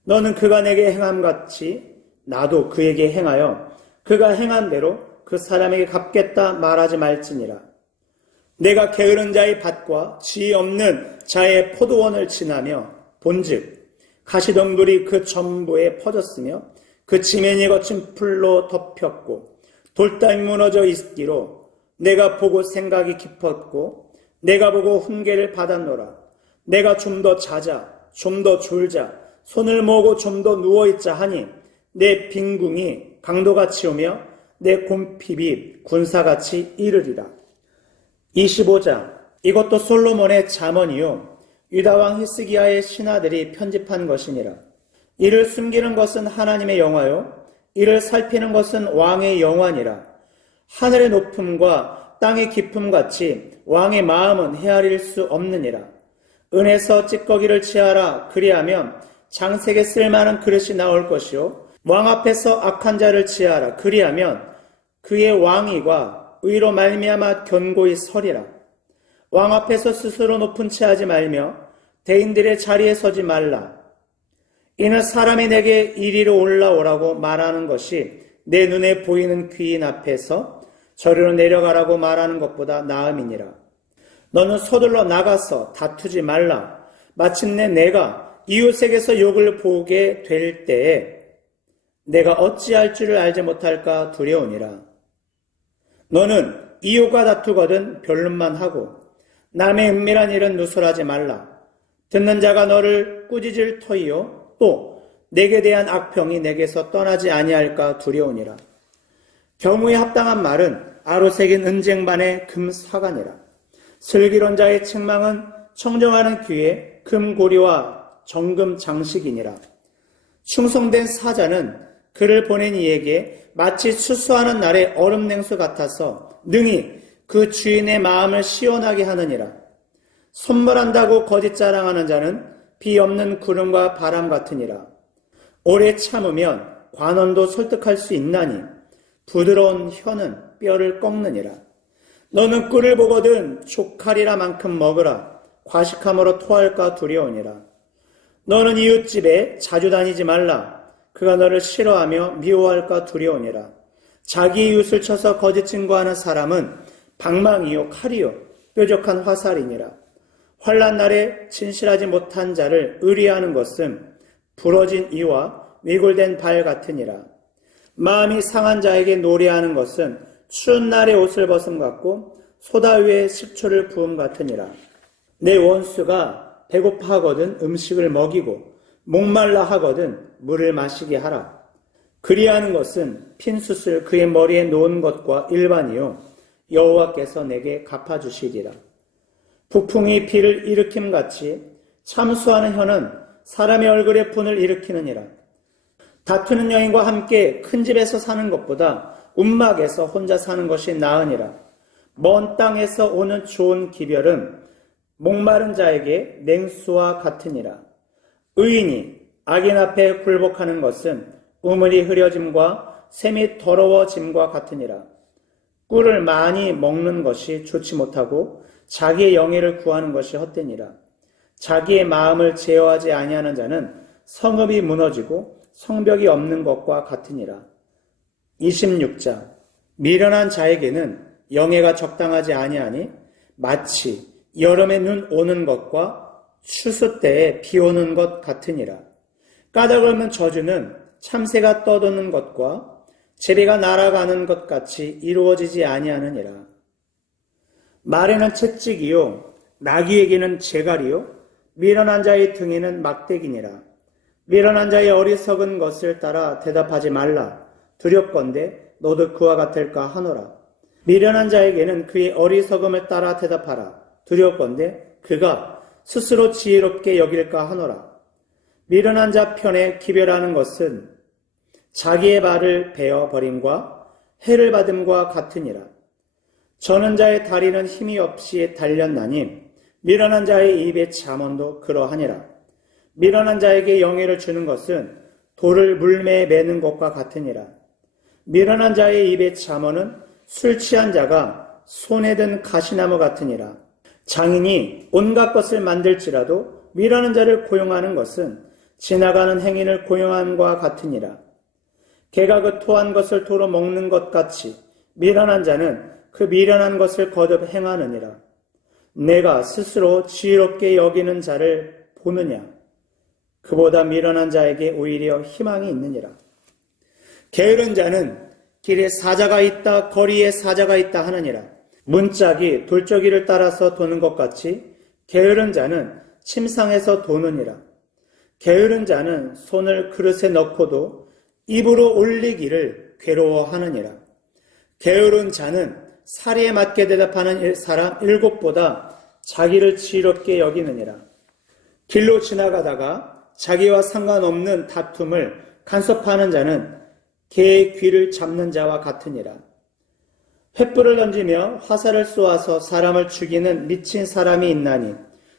너는 그가 내게 행함같이 나도 그에게 행하여 그가 행한 대로 그 사람에게 갚겠다 말하지 말지니라. 내가 게으른 자의 밭과 지혜 없는 자의 포도원을 지나며 본즉 가시덩굴이 그 전부에 퍼졌으며 그 지면이 거친 풀로 덮였고 돌담이 무너져 있기로 내가 보고 생각이 깊었고 내가 보고 훈계를 받았노라. 내가 좀 더 자자 좀 더 졸자 손을 모으고 좀 더 누워있자 하니 내 빈궁이 강도같이 오며 내 곰핍이 군사같이 이르리라. 25장 이것도 솔로몬의 잠언이요 유다왕 히스기야의 신하들이 편집한 것이니라. 이를 숨기는 것은 하나님의 영화요 이를 살피는 것은 왕의 영화니라. 하늘의 높음과 땅의 깊음같이 왕의 마음은 헤아릴 수 없느니라. 은에서 찌꺼기를 취하라. 그리하면 장색에 쓸만한 그릇이 나올 것이요 왕 앞에서 악한 자를 취하라. 그리하면 그의 왕위가 의로 말미암아 견고히 서리라. 왕 앞에서 스스로 높은 채 하지 말며 대인들의 자리에 서지 말라. 이는 사람이 내게 이리로 올라오라고 말하는 것이 내 눈에 보이는 귀인 앞에서 저리로 내려가라고 말하는 것보다 나음이니라. 너는 서둘러 나가서 다투지 말라. 마침내 내가 이웃에게서 욕을 보게 될 때에 내가 어찌할 줄을 알지 못할까 두려우니라. 너는 이웃과 다투거든 변론만 하고 남의 은밀한 일은 누설하지 말라. 듣는 자가 너를 꾸짖을 터이요 또 내게 대한 악평이 내게서 떠나지 아니할까 두려우니라. 경우에 합당한 말은 아로새긴 은쟁반의 금사관이라. 슬기로운 자의 책망은 청정하는 귀에 금고리와 정금 장식이니라. 충성된 사자는 그를 보낸 이에게 마치 추수하는 날의 얼음 냉수 같아서 능히 그 주인의 마음을 시원하게 하느니라. 선물한다고 거짓 자랑하는 자는 비 없는 구름과 바람 같으니라. 오래 참으면 관원도 설득할 수 있나니 부드러운 혀는 뼈를 꺾느니라. 너는 꿀을 보거든 족하리라 만큼 먹으라. 과식함으로 토할까 두려우니라. 너는 이웃집에 자주 다니지 말라. 그가 너를 싫어하며 미워할까 두려우니라. 자기 이웃을 쳐서 거짓 증거하는 사람은 방망이요 칼이요 뾰족한 화살이니라. 환난 날에 진실하지 못한 자를 의리하는 것은 부러진 이와 위골된 발 같으니라. 마음이 상한 자에게 노래하는 것은 추운 날에 옷을 벗음 같고 소다 위에 식초를 부음 같으니라. 내 원수가 배고파하거든 음식을 먹이고 목말라 하거든 물을 마시게 하라. 그리하는 것은 핀숯을 그의 머리에 놓은 것과 일반이요 여호와께서 내게 갚아주시리라. 북풍이 비를 일으킴같이 참수하는 혀는 사람의 얼굴에 분을 일으키느니라. 다투는 여인과 함께 큰 집에서 사는 것보다 움막에서 혼자 사는 것이 나으니라. 먼 땅에서 오는 좋은 기별은 목마른 자에게 냉수와 같으니라. 의인이 악인 앞에 굴복하는 것은 우물이 흐려짐과 샘이 더러워짐과 같으니라. 꿀을 많이 먹는 것이 좋지 못하고 자기의 영예를 구하는 것이 헛되니라. 자기의 마음을 제어하지 아니하는 자는 성읍이 무너지고 성벽이 없는 것과 같으니라. 26장 미련한 자에게는 영예가 적당하지 아니하니 마치 여름에 눈 오는 것과 추수 때에 비 오는 것 같으니라. 까닭 없는 저주는 참새가 떠도는 것과 제비가 날아가는 것 같이 이루어지지 아니하느니라. 말에는 채찍이요 나귀에게는 재갈이요 미련한 자의 등에는 막대기니라. 미련한 자의 어리석은 것을 따라 대답하지 말라. 두렵건대 너도 그와 같을까 하노라. 미련한 자에게는 그의 어리석음을 따라 대답하라. 두렵건대 그가 스스로 지혜롭게 여길까 하노라. 미련한 자 편에 기별하는 것은 자기의 발을 베어 버림과 해를 받음과 같으니라. 저는 자의 다리는 힘이 없이 달렸나니 미련한 자의 입의 잠언도 그러하니라. 미련한 자에게 영예를 주는 것은 돌을 물매에 매는 것과 같으니라. 미련한 자의 입의 잠언은 술 취한 자가 손에 든 가시나무 같으니라. 장인이 온갖 것을 만들지라도 미련한 자를 고용하는 것은 지나가는 행인을 고용함과 같으니라. 개가 그 토한 것을 도로 먹는 것 같이 미련한 자는 그 미련한 것을 거듭 행하느니라. 내가 스스로 지혜롭게 여기는 자를 보느냐? 그보다 미련한 자에게 오히려 희망이 있느니라. 게으른 자는 길에 사자가 있다, 거리에 사자가 있다 하느니라. 문짝이 돌적이를 따라서 도는 것 같이 게으른 자는 침상에서 도느니라. 게으른 자는 손을 그릇에 넣고도 입으로 올리기를 괴로워하느니라. 게으른 자는 사리에 맞게 대답하는 사람 7보다 자기를 지혜롭게 여기느니라. 길로 지나가다가 자기와 상관없는 다툼을 간섭하는 자는 개의 귀를 잡는 자와 같으니라. 횃불을 던지며 화살을 쏘아서 사람을 죽이는 미친 사람이 있나니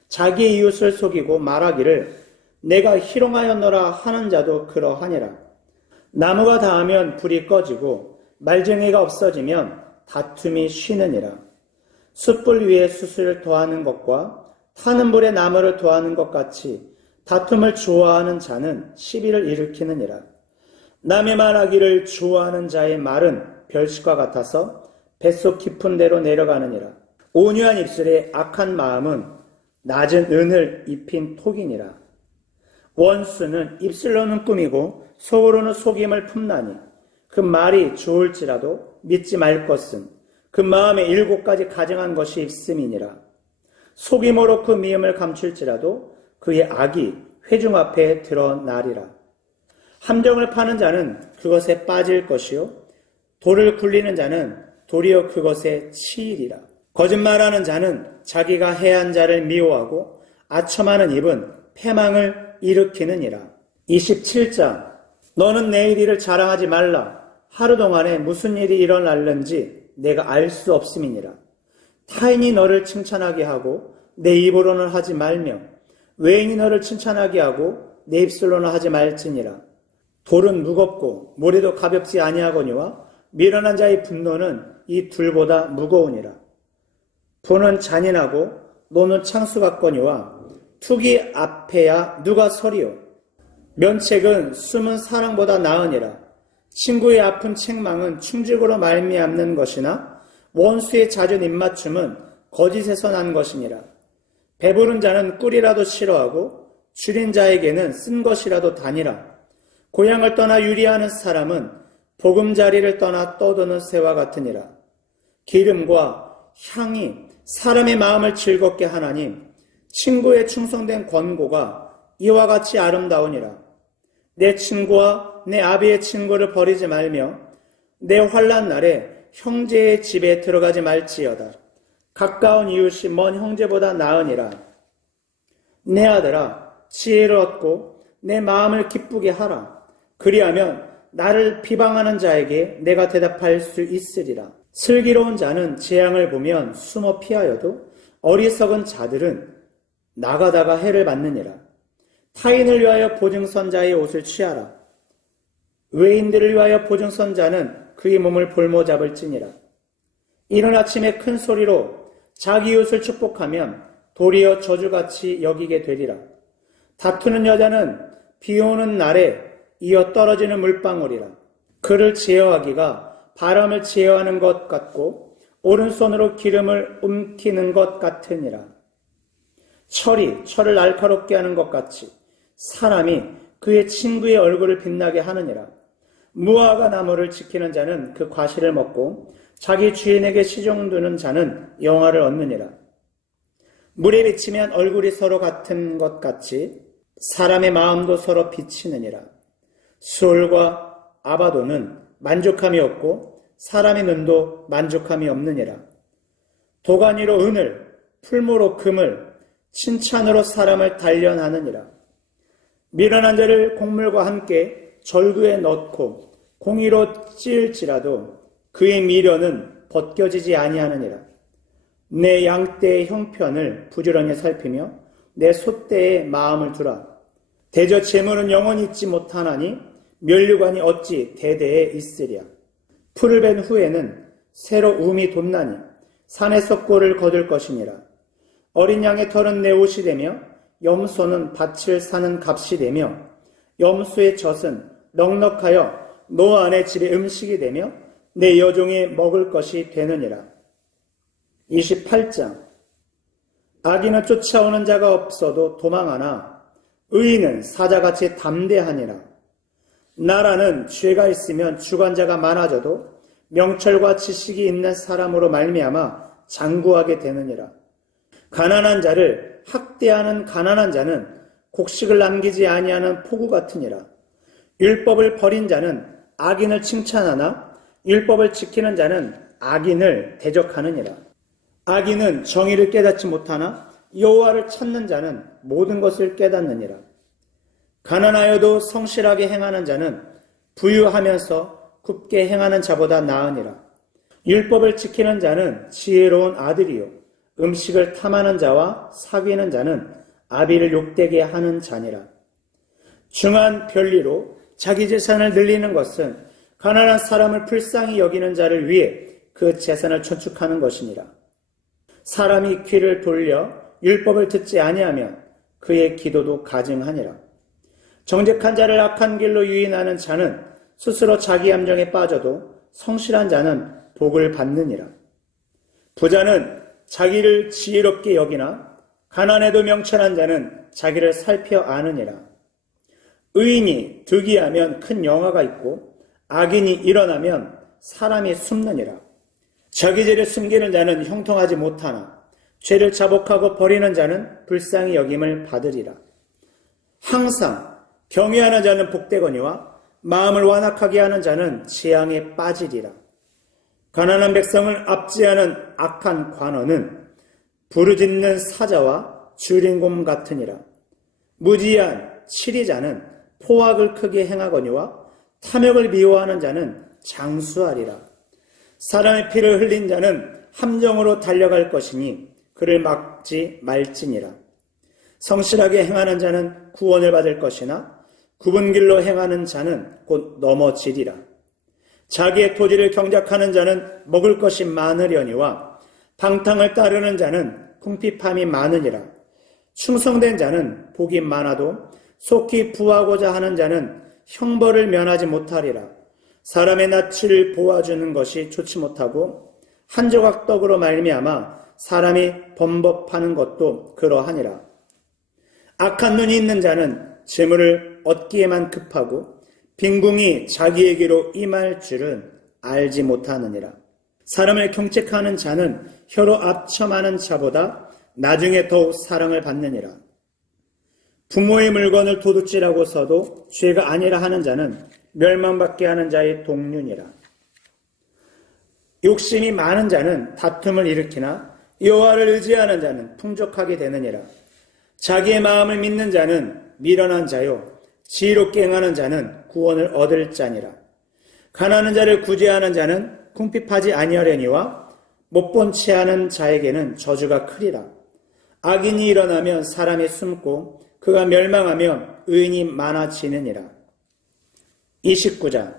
자기 이웃을 속이고 말하기를 내가 희롱하였노라 하는 자도 그러하니라. 나무가 닿으면 불이 꺼지고 말쟁이가 없어지면 다툼이 쉬느니라. 숯불 위에 숯을 더하는 것과 타는 불에 나무를 더하는 것 같이 다툼을 좋아하는 자는 시비를 일으키느니라. 남의 말하기를 좋아하는 자의 말은 별식과 같아서 뱃속 깊은 데로 내려가느니라. 온유한 입술에 악한 마음은 낮은 은을 입힌 톡이니라. 원수는 입술로는 꾸미고 속으로는 속임을 품나니 그 말이 좋을지라도 믿지 말 것은 그 마음에 7가지 가증한 것이 있음이니라. 속임으로 그 미움을 감출지라도 그의 악이 회중 앞에 드러나리라. 함정을 파는 자는 그것에 빠질 것이요 돌을 굴리는 자는 도리어 그것에 치이리라. 거짓말하는 자는 자기가 해한 자를 미워하고 아첨하는 입은 패망을 일으키느니라. 27장. 너는 내일 일을 자랑하지 말라. 하루 동안에 무슨 일이 일어날는지 내가 알 수 없음이니라. 타인이 너를 칭찬하게 하고 내 입으로는 하지 말며 외인이 너를 칭찬하게 하고 내 입술로는 하지 말지니라. 돌은 무겁고 모래도 가볍지 아니하거니와 미련한 자의 분노는 이 둘보다 무거우니라. 분은 잔인하고 노는 창수 같거니와 투기 앞에야 누가 서리요. 면책은 숨은 사랑보다 나으니라. 친구의 아픈 책망은 충직으로 말미암는 것이나 원수의 잦은 입맞춤은 거짓에서 난 것이니라. 배부른 자는 꿀이라도 싫어하고 줄인 자에게는 쓴 것이라도 다니라. 고향을 떠나 유리하는 사람은 보금자리를 떠나 떠도는 새와 같으니라. 기름과 향이 사람의 마음을 즐겁게 하나니 친구의 충성된 권고가 이와 같이 아름다우니라. 내 친구와 내 아비의 친구를 버리지 말며 내 환난 날에 형제의 집에 들어가지 말지어다. 가까운 이웃이 먼 형제보다 나으니라. 내 아들아, 지혜를 얻고 내 마음을 기쁘게 하라. 그리하면 나를 비방하는 자에게 내가 대답할 수 있으리라. 슬기로운 자는 재앙을 보면 숨어 피하여도 어리석은 자들은 나가다가 해를 받느니라. 타인을 위하여 보증선자의 옷을 취하라. 외인들을 위하여 보증선자는 그의 몸을 볼모 잡을지니라. 이른 아침에 큰 소리로 자기 이웃을 축복하면 도리어 저주같이 여기게 되리라. 다투는 여자는 비 오는 날에 이어 떨어지는 물방울이라. 그를 제어하기가 바람을 제어하는 것 같고 오른손으로 기름을 움키는 것 같으니라. 철을 날카롭게 하는 것 같이 사람이 그의 친구의 얼굴을 빛나게 하느니라. 무화과 나무를 지키는 자는 그 과실을 먹고 자기 주인에게 시종두는 자는 영화를 얻느니라. 물에 비치면 얼굴이 서로 같은 것 같이 사람의 마음도 서로 비치느니라. 수올과 아바도는 만족함이 없고 사람의 눈도 만족함이 없느니라. 도가니로 은을, 풀무로 금을, 칭찬으로 사람을 단련하느니라. 미련한 자를 곡물과 함께 절구에 넣고 공의로 찌을지라도 그의 미련은 벗겨지지 아니하느니라. 내 양떼의 형편을 부지런히 살피며 내 소떼의 마음을 두라. 대저 재물은 영원히 있지 못하나니 면류관이 어찌 대대에 있으랴. 풀을 벤 후에는 새로 움이 돋나니 산에서 꼴을 거둘 것이니라. 어린 양의 털은 내 옷이 되며 염소는 밭을 사는 값이 되며 염소의 젖은 넉넉하여 노 안의 집의 음식이 되며 내 여종이 먹을 것이 되느니라. 28장. 악인은 쫓아오는 자가 없어도 도망하나 의인은 사자같이 담대하니라. 나라는 죄가 있으면 주관자가 많아져도 명철과 지식이 있는 사람으로 말미암아 장구하게 되느니라. 가난한 자를 학대하는 가난한 자는 곡식을 남기지 아니하는 폭우 같으니라. 율법을 버린 자는 악인을 칭찬하나 율법을 지키는 자는 악인을 대적하느니라. 악인은 정의를 깨닫지 못하나 여호와를 찾는 자는 모든 것을 깨닫느니라. 가난하여도 성실하게 행하는 자는 부유하면서 굽게 행하는 자보다 나으니라. 율법을 지키는 자는 지혜로운 아들이요 음식을 탐하는 자와 사귀는 자는 아비를 욕되게 하는 자니라. 중한 별리로 자기 재산을 늘리는 것은 가난한 사람을 불쌍히 여기는 자를 위해 그 재산을 천축하는 것이니라. 사람이 귀를 돌려 율법을 듣지 아니하면 그의 기도도 가증하니라. 정직한 자를 악한 길로 유인하는 자는 스스로 자기 함정에 빠져도 성실한 자는 복을 받느니라. 부자는 자기를 지혜롭게 여기나 가난해도 명철한 자는 자기를 살펴 아느니라. 의인이 득이하면 큰 영화가 있고 악인이 일어나면 사람이 숨느니라. 자기 죄를 숨기는 자는 형통하지 못하나 죄를 자복하고 버리는 자는 불쌍히 여김을 받으리라. 항상 경외하는 자는 복되거니와 마음을 완악하게 하는 자는 재앙에 빠지리라. 가난한 백성을 압제하는 악한 관원은 부르짖는 사자와 주린곰 같으니라. 무지한 치리자는 포악을 크게 행하거니와 탐욕을 미워하는 자는 장수하리라. 사람의 피를 흘린 자는 함정으로 달려갈 것이니 그를 막지 말지니라. 성실하게 행하는 자는 구원을 받을 것이나 굽은 길로 행하는 자는 곧 넘어지리라. 자기의 토지를 경작하는 자는 먹을 것이 많으려니와 방탕을 따르는 자는 궁핍함이 많으니라. 충성된 자는 복이 많아도 속히 부하고자 하는 자는 형벌을 면하지 못하리라. 사람의 낯을 보아주는 것이 좋지 못하고 한 조각 떡으로 말미암아 사람이 범법하는 것도 그러하니라. 악한 눈이 있는 자는 재물을 얻기에만 급하고 빈궁이 자기에게로 임할 줄은 알지 못하느니라. 사람을 경책하는 자는 혀로 압첨하는 자보다 나중에 더욱 사랑을 받느니라. 부모의 물건을 도둑질하고서도 죄가 아니라 하는 자는 멸망받게 하는 자의 동륜이라. 욕심이 많은 자는 다툼을 일으키나 여호와를 의지하는 자는 풍족하게 되느니라. 자기의 마음을 믿는 자는 미련한 자요 지혜롭게 행하는 자는 구원을 얻을 자니라. 가난한 자를 구제하는 자는 궁핍하지 아니하려니와 못본 채하는 자에게는 저주가 크리라. 악인이 일어나면 사람이 숨고 그가 멸망하면 의인이 많아지느니라. 29장.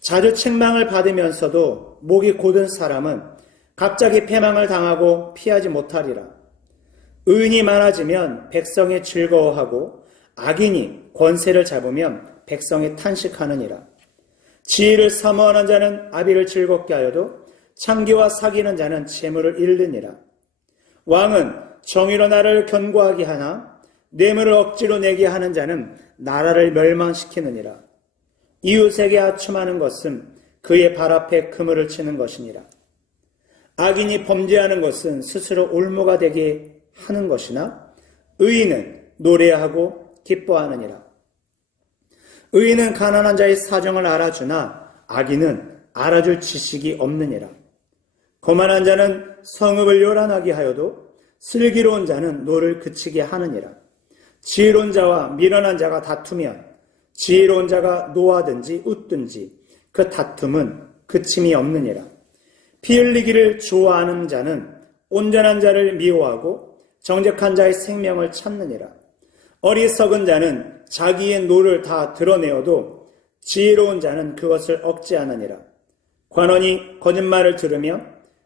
자주 책망을 받으면서도 목이 곧은 사람은 갑자기 패망을 당하고 피하지 못하리라. 의인이 많아지면 백성이 즐거워하고 악인이 권세를 잡으면 백성이 탄식하느니라. 지혜를 사모하는 자는 아비를 즐겁게 하여도 창기와 사귀는 자는 재물을 잃느니라. 왕은 정의로 나라를 견고하게 하나 뇌물을 억지로 내게 하는 자는 나라를 멸망시키느니라. 이웃에게 아첨하는 것은 그의 발 앞에 그물을 치는 것이니라. 악인이 범죄하는 것은 스스로 올무가 되게 하는 것이나 의인은 노래하고 기뻐하느니라. 의인은 가난한 자의 사정을 알아주나 악인은 알아줄 지식이 없느니라. 거만한 자는 성읍을 요란하게 하여도 슬기로운 자는 노를 그치게 하느니라. 지혜로운 자와 미련한 자가 다투면 지혜로운 자가 노하든지 웃든지 그 다툼은 그침이 없느니라. 피 흘리기를 좋아하는 자는 온전한 자를 미워하고 정직한 자의 생명을 찾느니라. 어리석은 자는 자기의 노를 다 드러내어도 지혜로운 자는 그것을 억제하느니라. 관원이 거짓말을 들으며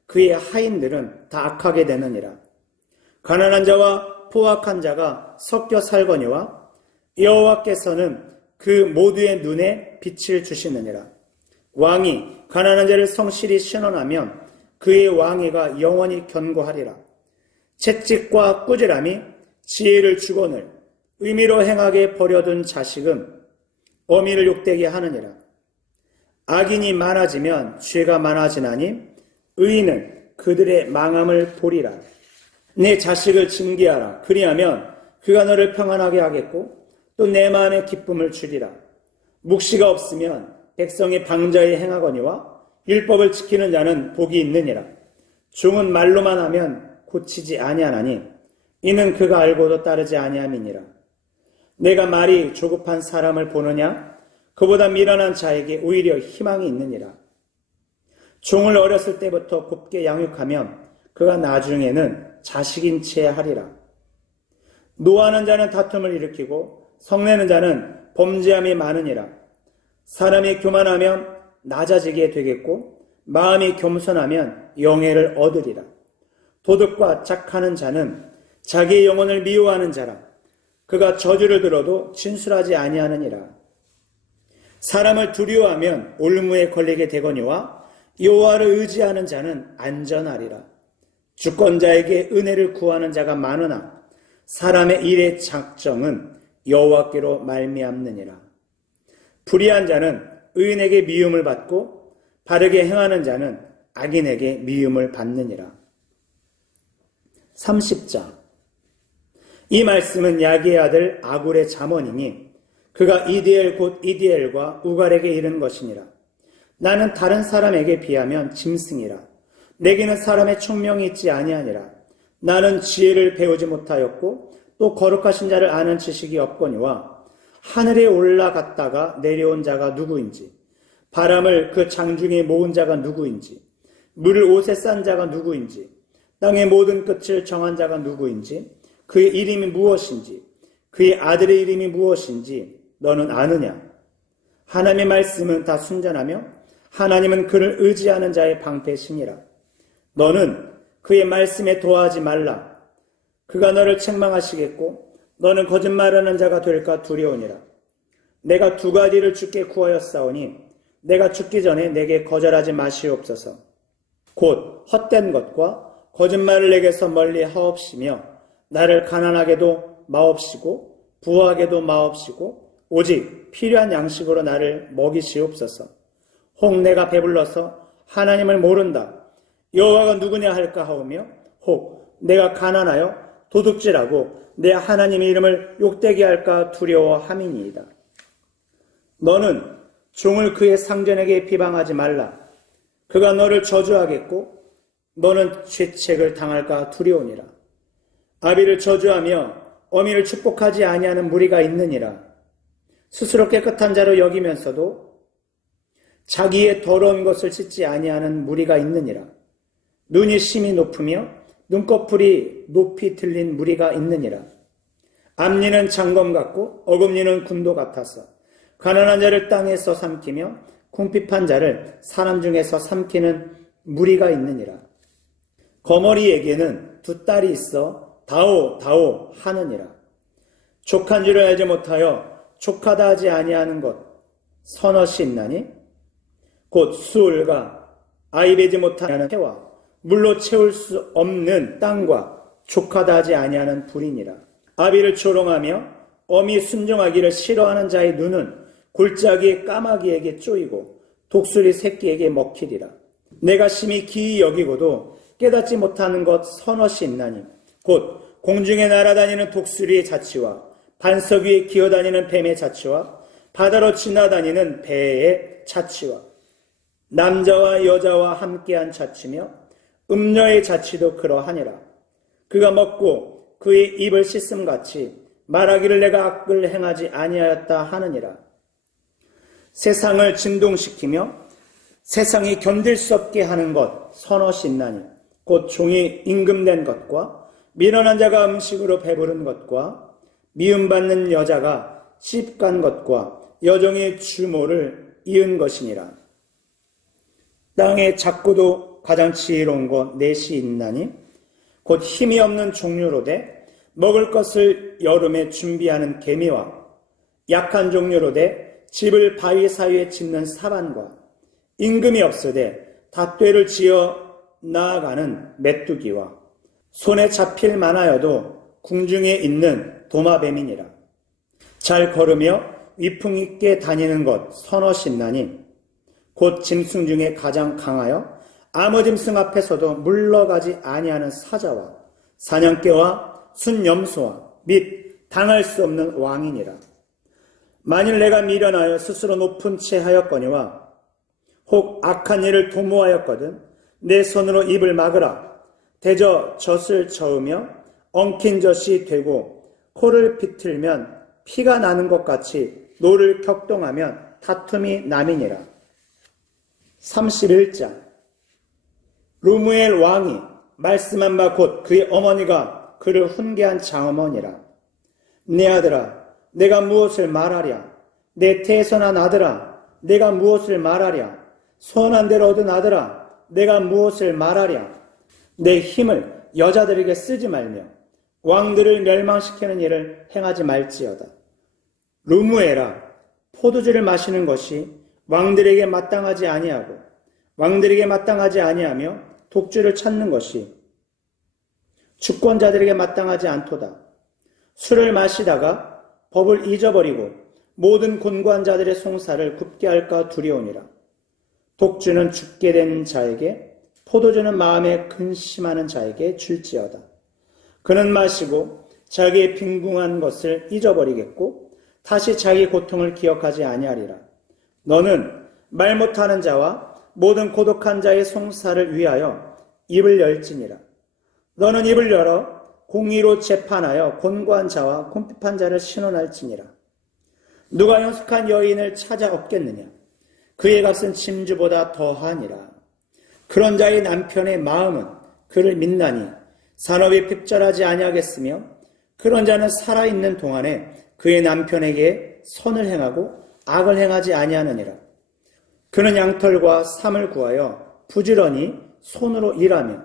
그의 하인들은 다 악하게 되느니라. 가난한 자와 포악한 자가 섞여 살거니와 여호와께서는 그 모두의 눈에 빛을 주시느니라. 왕이 가난한 자를 성실히 신원하면 그의 왕위가 영원히 견고하리라. 채찍과 꾸지람이 지혜를 주거늘 의미로 행하게 버려둔 자식은 어미를 욕되게 하느니라. 악인이 많아지면 죄가 많아지나니 의인은 그들의 망함을 보리라. 내 자식을 징계하라. 그리하면 그가 너를 평안하게 하겠고 또 내 마음에 기쁨을 주리라. 묵시가 없으면 백성이 방자에 행하거니와 율법을 지키는 자는 복이 있느니라. 종은 말로만 하면 고치지 아니하나니 이는 그가 알고도 따르지 아니함이니라. 내가 말이 조급한 사람을 보느냐? 그보다 미련한 자에게 오히려 희망이 있느니라. 종을 어렸을 때부터 곱게 양육하면 그가 나중에는 자식인 채 하리라. 노하는 자는 다툼을 일으키고 성내는 자는 범죄함이 많으니라. 사람이 교만하면 낮아지게 되겠고 마음이 겸손하면 영예를 얻으리라. 도둑과 착하는 자는 자기의 영혼을 미워하는 자라. 그가 저주를 들어도 진술하지 아니하느니라. 사람을 두려워하면 올무에 걸리게 되거니와 여호와를 의지하는 자는 안전하리라. 주권자에게 은혜를 구하는 자가 많으나 사람의 일의 작정은 여호와께로 말미암느니라. 불의한 자는 의인에게 미움을 받고 바르게 행하는 자는 악인에게 미움을 받느니라. 30장. 이 말씀은 야기의 아들 아굴의 잠언이니 그가 이디엘 곧 이디엘과 우갈에게 이른 것이니라. 나는 다른 사람에게 비하면 짐승이라. 내게는 사람의 총명이 있지 아니하니라. 나는 지혜를 배우지 못하였고 또 거룩하신 자를 아는 지식이 없거니와 하늘에 올라갔다가 내려온 자가 누구인지, 바람을 그 장중에 모은 자가 누구인지, 물을 옷에 싼 자가 누구인지, 땅의 모든 끝을 정한 자가 누구인지, 그의 이름이 무엇인지, 그의 아들의 이름이 무엇인지 너는 아느냐? 하나님의 말씀은 다 순전하며 하나님은 그를 의지하는 자의 방패시니라. 너는 그의 말씀에 도하지 말라. 그가 너를 책망하시겠고 너는 거짓말하는 자가 될까 두려우니라. 내가 두 가지를 주께 구하였사오니 내가 죽기 전에 내게 거절하지 마시옵소서. 곧 헛된 것과 거짓말을 내게서 멀리 하옵시며 나를 가난하게도 마옵시고 부하게도 마옵시고 오직 필요한 양식으로 나를 먹이시옵소서. 혹 내가 배불러서 하나님을 모른다 여호와가 누구냐 할까 하오며 혹 내가 가난하여 도둑질하고 내 하나님의 이름을 욕되게 할까 두려워함이니이다. 너는 종을 그의 상전에게 비방하지 말라. 그가 너를 저주하겠고 너는 죄책을 당할까 두려우니라. 아비를 저주하며 어미를 축복하지 아니하는 무리가 있느니라. 스스로 깨끗한 자로 여기면서도 자기의 더러운 것을 씻지 아니하는 무리가 있느니라. 눈이 심히 높으며 눈꺼풀이 높이 들린 무리가 있느니라. 앞니는 장검 같고 어금니는 군도 같아서 가난한 자를 땅에서 삼키며 궁핍한 자를 사람 중에서 삼키는 무리가 있느니라. 거머리에게는 두 딸이 있어 다오 다오 하느니라. 족한 줄을 알지 못하여 족하다 하지 아니하는 것 서너시 있나니 곧 수울과 아이 베지 못하는 해와 물로 채울 수 없는 땅과 족하다 하지 아니하는 불이니라. 아비를 조롱하며 어미 순종하기를 싫어하는 자의 눈은 골짜기의 까마귀에게 쪼이고 독수리 새끼에게 먹히리라. 내가 심히 기이 여기고도 깨닫지 못하는 것 서너시 있나니 곧 공중에 날아다니는 독수리의 자치와 반석 위에 기어다니는 뱀의 자치와 바다로 지나다니는 배의 자치와 남자와 여자와 함께한 자치며 음녀의 자치도 그러하니라. 그가 먹고 그의 입을 씻음같이 말하기를 내가 악을 행하지 아니하였다 하느니라. 세상을 진동시키며 세상이 견딜 수 없게 하는 것 서너시 있나니 곧 종이 임금된 것과 미련한 자가 음식으로 배부른 것과 미움받는 여자가 시집간 것과 여종의 주모를 이은 것이니라. 땅의 작고도 가장 지혜로운 것 넷이 있나니 곧 힘이 없는 종류로되 먹을 것을 여름에 준비하는 개미와 약한 종류로되 집을 바위 사이에 짓는 사반과 임금이 없으되 닷대를 지어 나아가는 메뚜기와 손에 잡힐 만하여도 궁중에 있는 도마뱀이니라. 잘 걸으며 위풍 있게 다니는 것 서너시 있나니 곧 짐승 중에 가장 강하여 아무 짐승 앞에서도 물러가지 아니하는 사자와 사냥개와 순염소와 및 당할 수 없는 왕이니라. 만일 내가 미련하여 스스로 높은 채 하였거니와 혹 악한 일을 도모하였거든 내 손으로 입을 막으라. 대저 젖을 저으며 엉킨 젖이 되고 코를 비틀면 피가 나는 것 같이 노를 격동하면 다툼이 남이니라. 31장. 루무엘 왕이 말씀한 바 곧 그의 어머니가 그를 훈계한 장어머니라. 내 아들아 내가 무엇을 말하랴. 내 태선한 아들아 내가 무엇을 말하랴. 선한 대로 얻은 아들아, 내가 무엇을 말하랴? 내 힘을 여자들에게 쓰지 말며 왕들을 멸망시키는 일을 행하지 말지어다. 루무에라, 포도주를 마시는 것이 왕들에게 마땅하지 아니하고 왕들에게 마땅하지 아니하며 독주를 찾는 것이 주권자들에게 마땅하지 않도다. 술을 마시다가 법을 잊어버리고 모든 곤고한 자들의 송사를 굽게 할까 두려우니라. 독주는 죽게 된 자에게, 포도주는 마음에 근심하는 자에게 줄지어다. 그는 마시고 자기의 빈궁한 것을 잊어버리겠고 다시 자기 고통을 기억하지 아니하리라. 너는 말 못하는 자와 모든 고독한 자의 송사를 위하여 입을 열지니라. 너는 입을 열어 공의로 재판하여 곤고한 자와 궁핍한 자를 신원할지니라. 누가 연숙한 여인을 찾아 얻겠느냐? 그의 값은 짐주보다 더하니라. 그런 자의 남편의 마음은 그를 믿나니 산업이 핍절하지 아니하겠으며 그런 자는 살아있는 동안에 그의 남편에게 선을 행하고 악을 행하지 아니하느니라. 그는 양털과 삼을 구하여 부지런히 손으로 일하며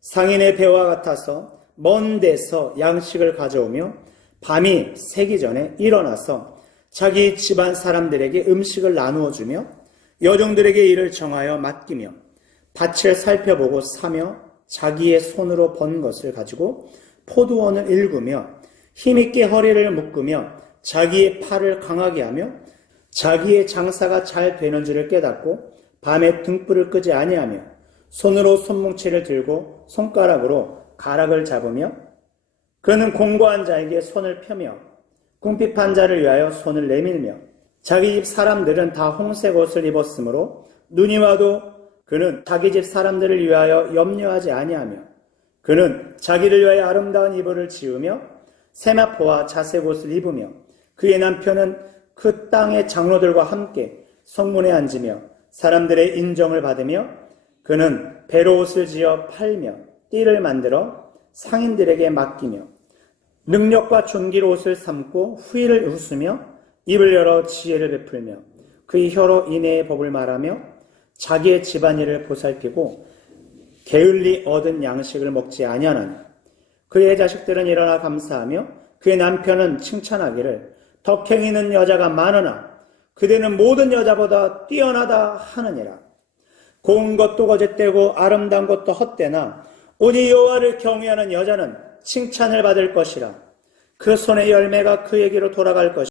상인의 배와 같아서 먼 데서 양식을 가져오며 밤이 새기 전에 일어나서 자기 집안 사람들에게 음식을 나누어 주며 여종들에게 일을 정하여 맡기며 밭을 살펴보고 사며 자기의 손으로 번 것을 가지고 포도원을 일구며 힘있게 허리를 묶으며 자기의 팔을 강하게 하며 자기의 장사가 잘 되는 줄을 깨닫고 밤에 등불을 끄지 아니하며 손으로 손뭉치를 들고 손가락으로 가락을 잡으며 그는 공고한 자에게 손을 펴며 궁핍한 자를 위하여 손을 내밀며 자기 집 사람들은 다 홍색 옷을 입었으므로 눈이 와도 그는 자기 집 사람들을 위하여 염려하지 아니하며 그는 자기를 위하여 아름다운 이불을 지으며 세마포와 자색 옷을 입으며 그의 남편은 그 땅의 장로들과 함께 성문에 앉으며 사람들의 인정을 받으며 그는 배로 옷을 지어 팔며 띠를 만들어 상인들에게 맡기며 능력과 존귀로 옷을 삼고 후일을 웃으며 입을 열어 지혜를 베풀며 그의 혀로 인애의 법을 말하며 자기의 집안일을 보살피고 게을리 얻은 양식을 먹지 아니하나니 그의 자식들은 일어나 감사하며 그의 남편은 칭찬하기를 덕행 있는 여자가 많으나 그대는 모든 여자보다 뛰어나다 하느니라. 고운 것도 거짓되고 아름다운 것도 헛되나 오직 여호와를 경외하는 여자는 칭찬을 받을 것이라. 그 손의 열매가 그에게로 돌아갈 것이라.